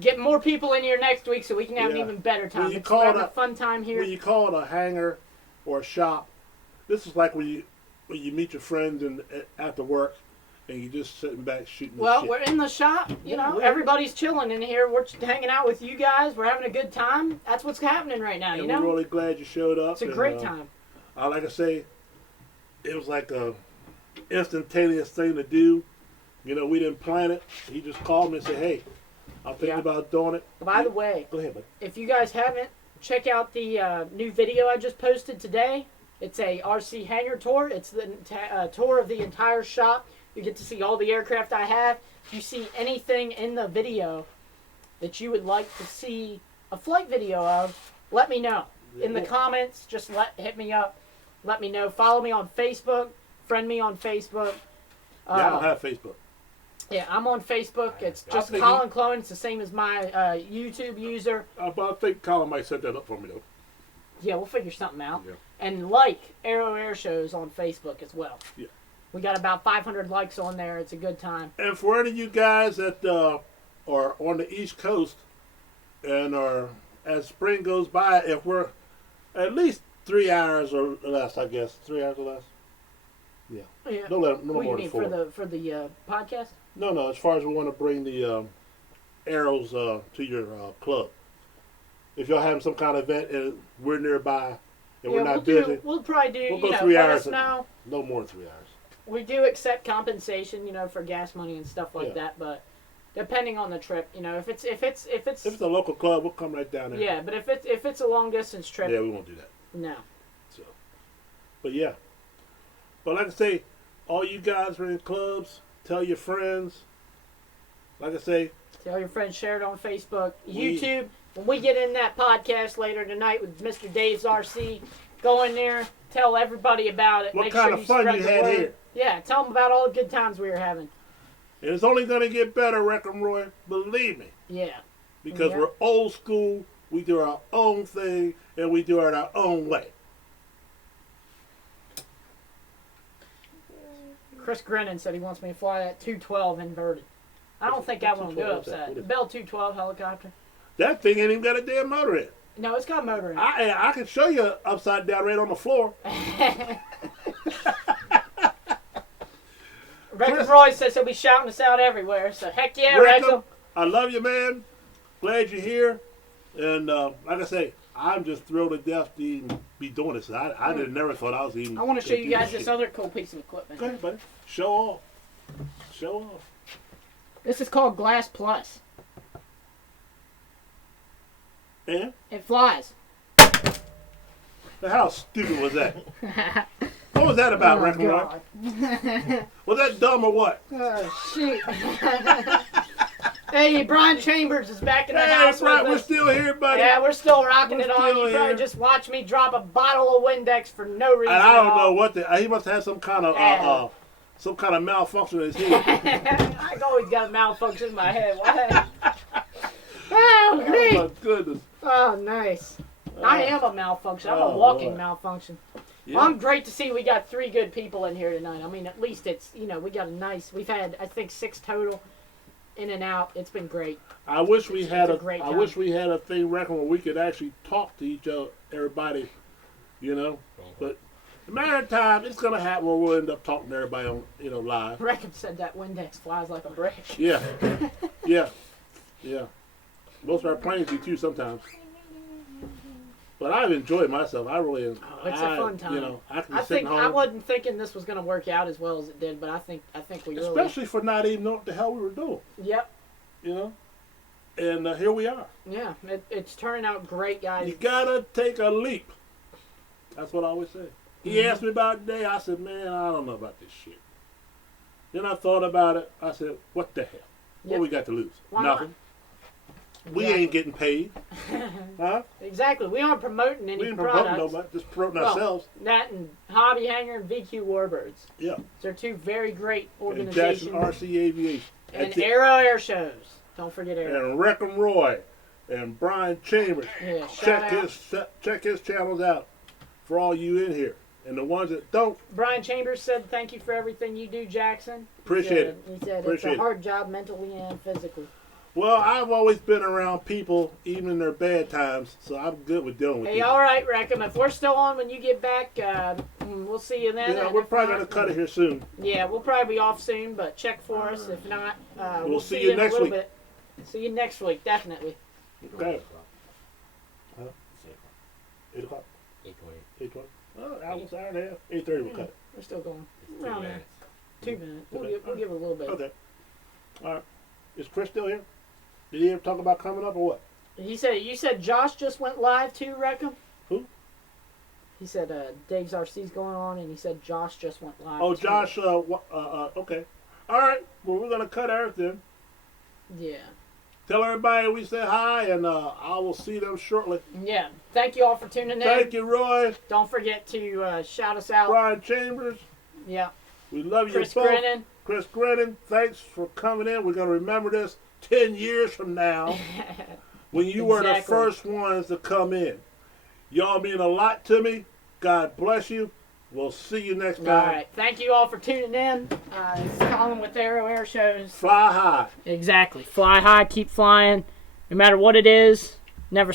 Get more people in here next week so we can have an Yeah. even better time. When you We're call having it a fun time here. When you call it a hangar or a shop, this is like when you meet your friends after work and you just sitting back shooting the Well, shit. we're in the shop. You Yeah, know, we're- everybody's chilling in here. We're just hanging out with you guys. We're having a good time. That's what's happening right now. and You know, we're really glad you showed up. it's a and, great time. Like I say, it was like a instantaneous thing to do. You know, we didn't plan it. He just called me and said, "Hey, I'm thinking Yeah. about doing it." By the way, Go ahead, buddy. if you guys haven't, check out the new video I just posted today. It's a RC hangar tour. It's the tour of the entire shop. You get to see all the aircraft I have. If you see anything in the video that you would like to see a flight video of, let me know. In the comments, just hit me up. Let me know. Follow me on Facebook. friend me on Facebook. Yeah, I don't have Facebook. Yeah, I'm on Facebook. It's I just think Colin Clone. It's the same as my YouTube user. But I think Colin might set that up for me, though. Yeah, we'll figure something out. Yeah. And like Aero Airshows on Facebook as well. Yeah. We got about 500 likes on there. It's a good time. And for any of you guys that are on the East Coast and are, as spring goes by, if we're at least 3 hours or less, I guess. 3 hours or less? Yeah. Yeah. No What do more you than mean 4. for the podcast? No, as far as we want to bring the arrows to your club. If y'all having some kind of event and we're nearby and we're not busy, We'll probably do, we'll go 3 let hours. us know. No more than 3 hours. We do accept compensation, for gas money and stuff like Yeah. that, but depending on the trip, if it's If it's a local club, we'll come right down there. yeah, but if it's a long distance trip, Yeah, we won't do that. no. So, but yeah. But like I say, all you guys are in clubs, tell your friends. Like I say, Tell your friends, share it on Facebook, YouTube. When we get in that podcast later tonight with Mr. Dave's RC, go in there, tell everybody about it. what Make kind sure of fun spread you the had word. here. Yeah, tell them about all the good times we were having. And it's only going to get better, Wreckham Roy. Believe me. Yeah. Because Yeah. we're old school. We do our own thing, and we do it our own way. Chris Grennan said he wants me to fly that 212 inverted. I don't think that one will do 212, what's that? upset. What The is Bell 212 helicopter. That thing ain't even got a damn motor in it. No, it's got a motor in it. I can show you upside down right on the floor. Wreckham Roy says he'll be shouting us out everywhere. So heck yeah, Wreckham, Wreckham. I love you, man. Glad you're here. And like I say, I'm just thrilled to death to even be doing this. I never thought I was even. I want to show gonna you do guys shit. this other cool piece of equipment. Go ahead, buddy. Show off. Show off. This is called Glass Plus. And It flies. how stupid was that? What was that about, Wreckham Roy? God. Was that dumb or what? Oh, shit. Hey, Brian Chambers is back in the Hey, house that's right. with We're us. still here, buddy. Yeah, we're still rocking We're it on. still You probably here. just watched me drop a bottle of Windex for no reason. And I don't at all. know what he must have some kind of malfunction in his head. I've always got a malfunction in my head. Why? Oh, Oh great. my goodness. Oh, nice. I am a malfunction. I'm a Oh, walking Lord. malfunction. Yeah. Well, I'm great to see we got 3 good people in here tonight. I mean, at least it's, we got we've had, I think, 6 total in and out. It's been great. I wish we had a a great I time. wish we had a thing record where we could actually talk to each other, everybody, But a matter of time, it's gonna happen where we'll end up talking to everybody on live. Reckham said that Windex flies like a brick. Yeah, yeah, yeah. Most of our planes do too sometimes. But I've enjoyed myself. I really. Oh, it's a fun time. I can I be sitting think I home, wasn't thinking this was going to work out as well as it did, but I think we really. especially for not even knowing what the hell we were doing. Yep. And here we are. Yeah, it's turning out great, guys. You gotta take a leap. That's what I always say. He asked me about it today. I said, man, I don't know about this shit. Then I thought about it. I said, what the hell? What Yep. we got to lose? Why Nothing. We Exactly. ain't getting paid. Huh? Exactly. We aren't promoting any We ain't products. promoting nobody. Just promoting Well, ourselves. That and Hobby Hanger and VQ Warbirds. Yeah. They're 2 very great And Jackson organizations. RC Aviation. And That's it. Aero Airshows. Don't forget Aero. And Wreckham Roy. And Brian Chambers. Yeah, shout out. Check his channels out for all you in here. And the ones that don't, Brian Chambers said, "Thank you for everything you do, Jackson." Appreciate it. He said Appreciate it's it. a hard job mentally and physically. well, I've always been around people, even in their bad times, so I'm good with dealing with Hey, people. all right, Wreckham. If we're still on when you get back, we'll see you then. Yeah, and we're if probably not, going to cut it here soon. Yeah, we'll probably be off soon, but check for us. If not, we'll see see you you in next a little week. bit. See you next week, definitely. Okay. Huh? 8 o'clock. 8 o'clock? 8:20. 8:20? Oh, almost hour and a half. 8:30 we'll cut it. We're still going. It's 2 Around there. minutes. 2 minutes. We'll, Okay. we'll give it a little bit. Okay. All right. Is Chris still here? Did he ever talk about coming up or what? He said, you said Josh just went live too, Wreckham? Who? He said Dave's RC's going on, and he said Josh just went live. Oh, too. Josh, okay. All right. Well, we're going to cut everything. Yeah. Tell everybody we say hi, and I will see them shortly. Yeah. Thank you all for tuning in. Thank you, Roy. Don't forget to shout us out. Brian Chambers. Yeah. We love you Chris both. Grennan. Chris Grennan, thanks for coming in. We're going to remember this 10 years from now when you were the Exactly. first ones to come in. Y'all mean a lot to me. God bless you. We'll see you next time. All right. Thank you all for tuning in. This is Colin with Aero Airshows. Fly high. Exactly. Fly high, keep flying. No matter what it is, never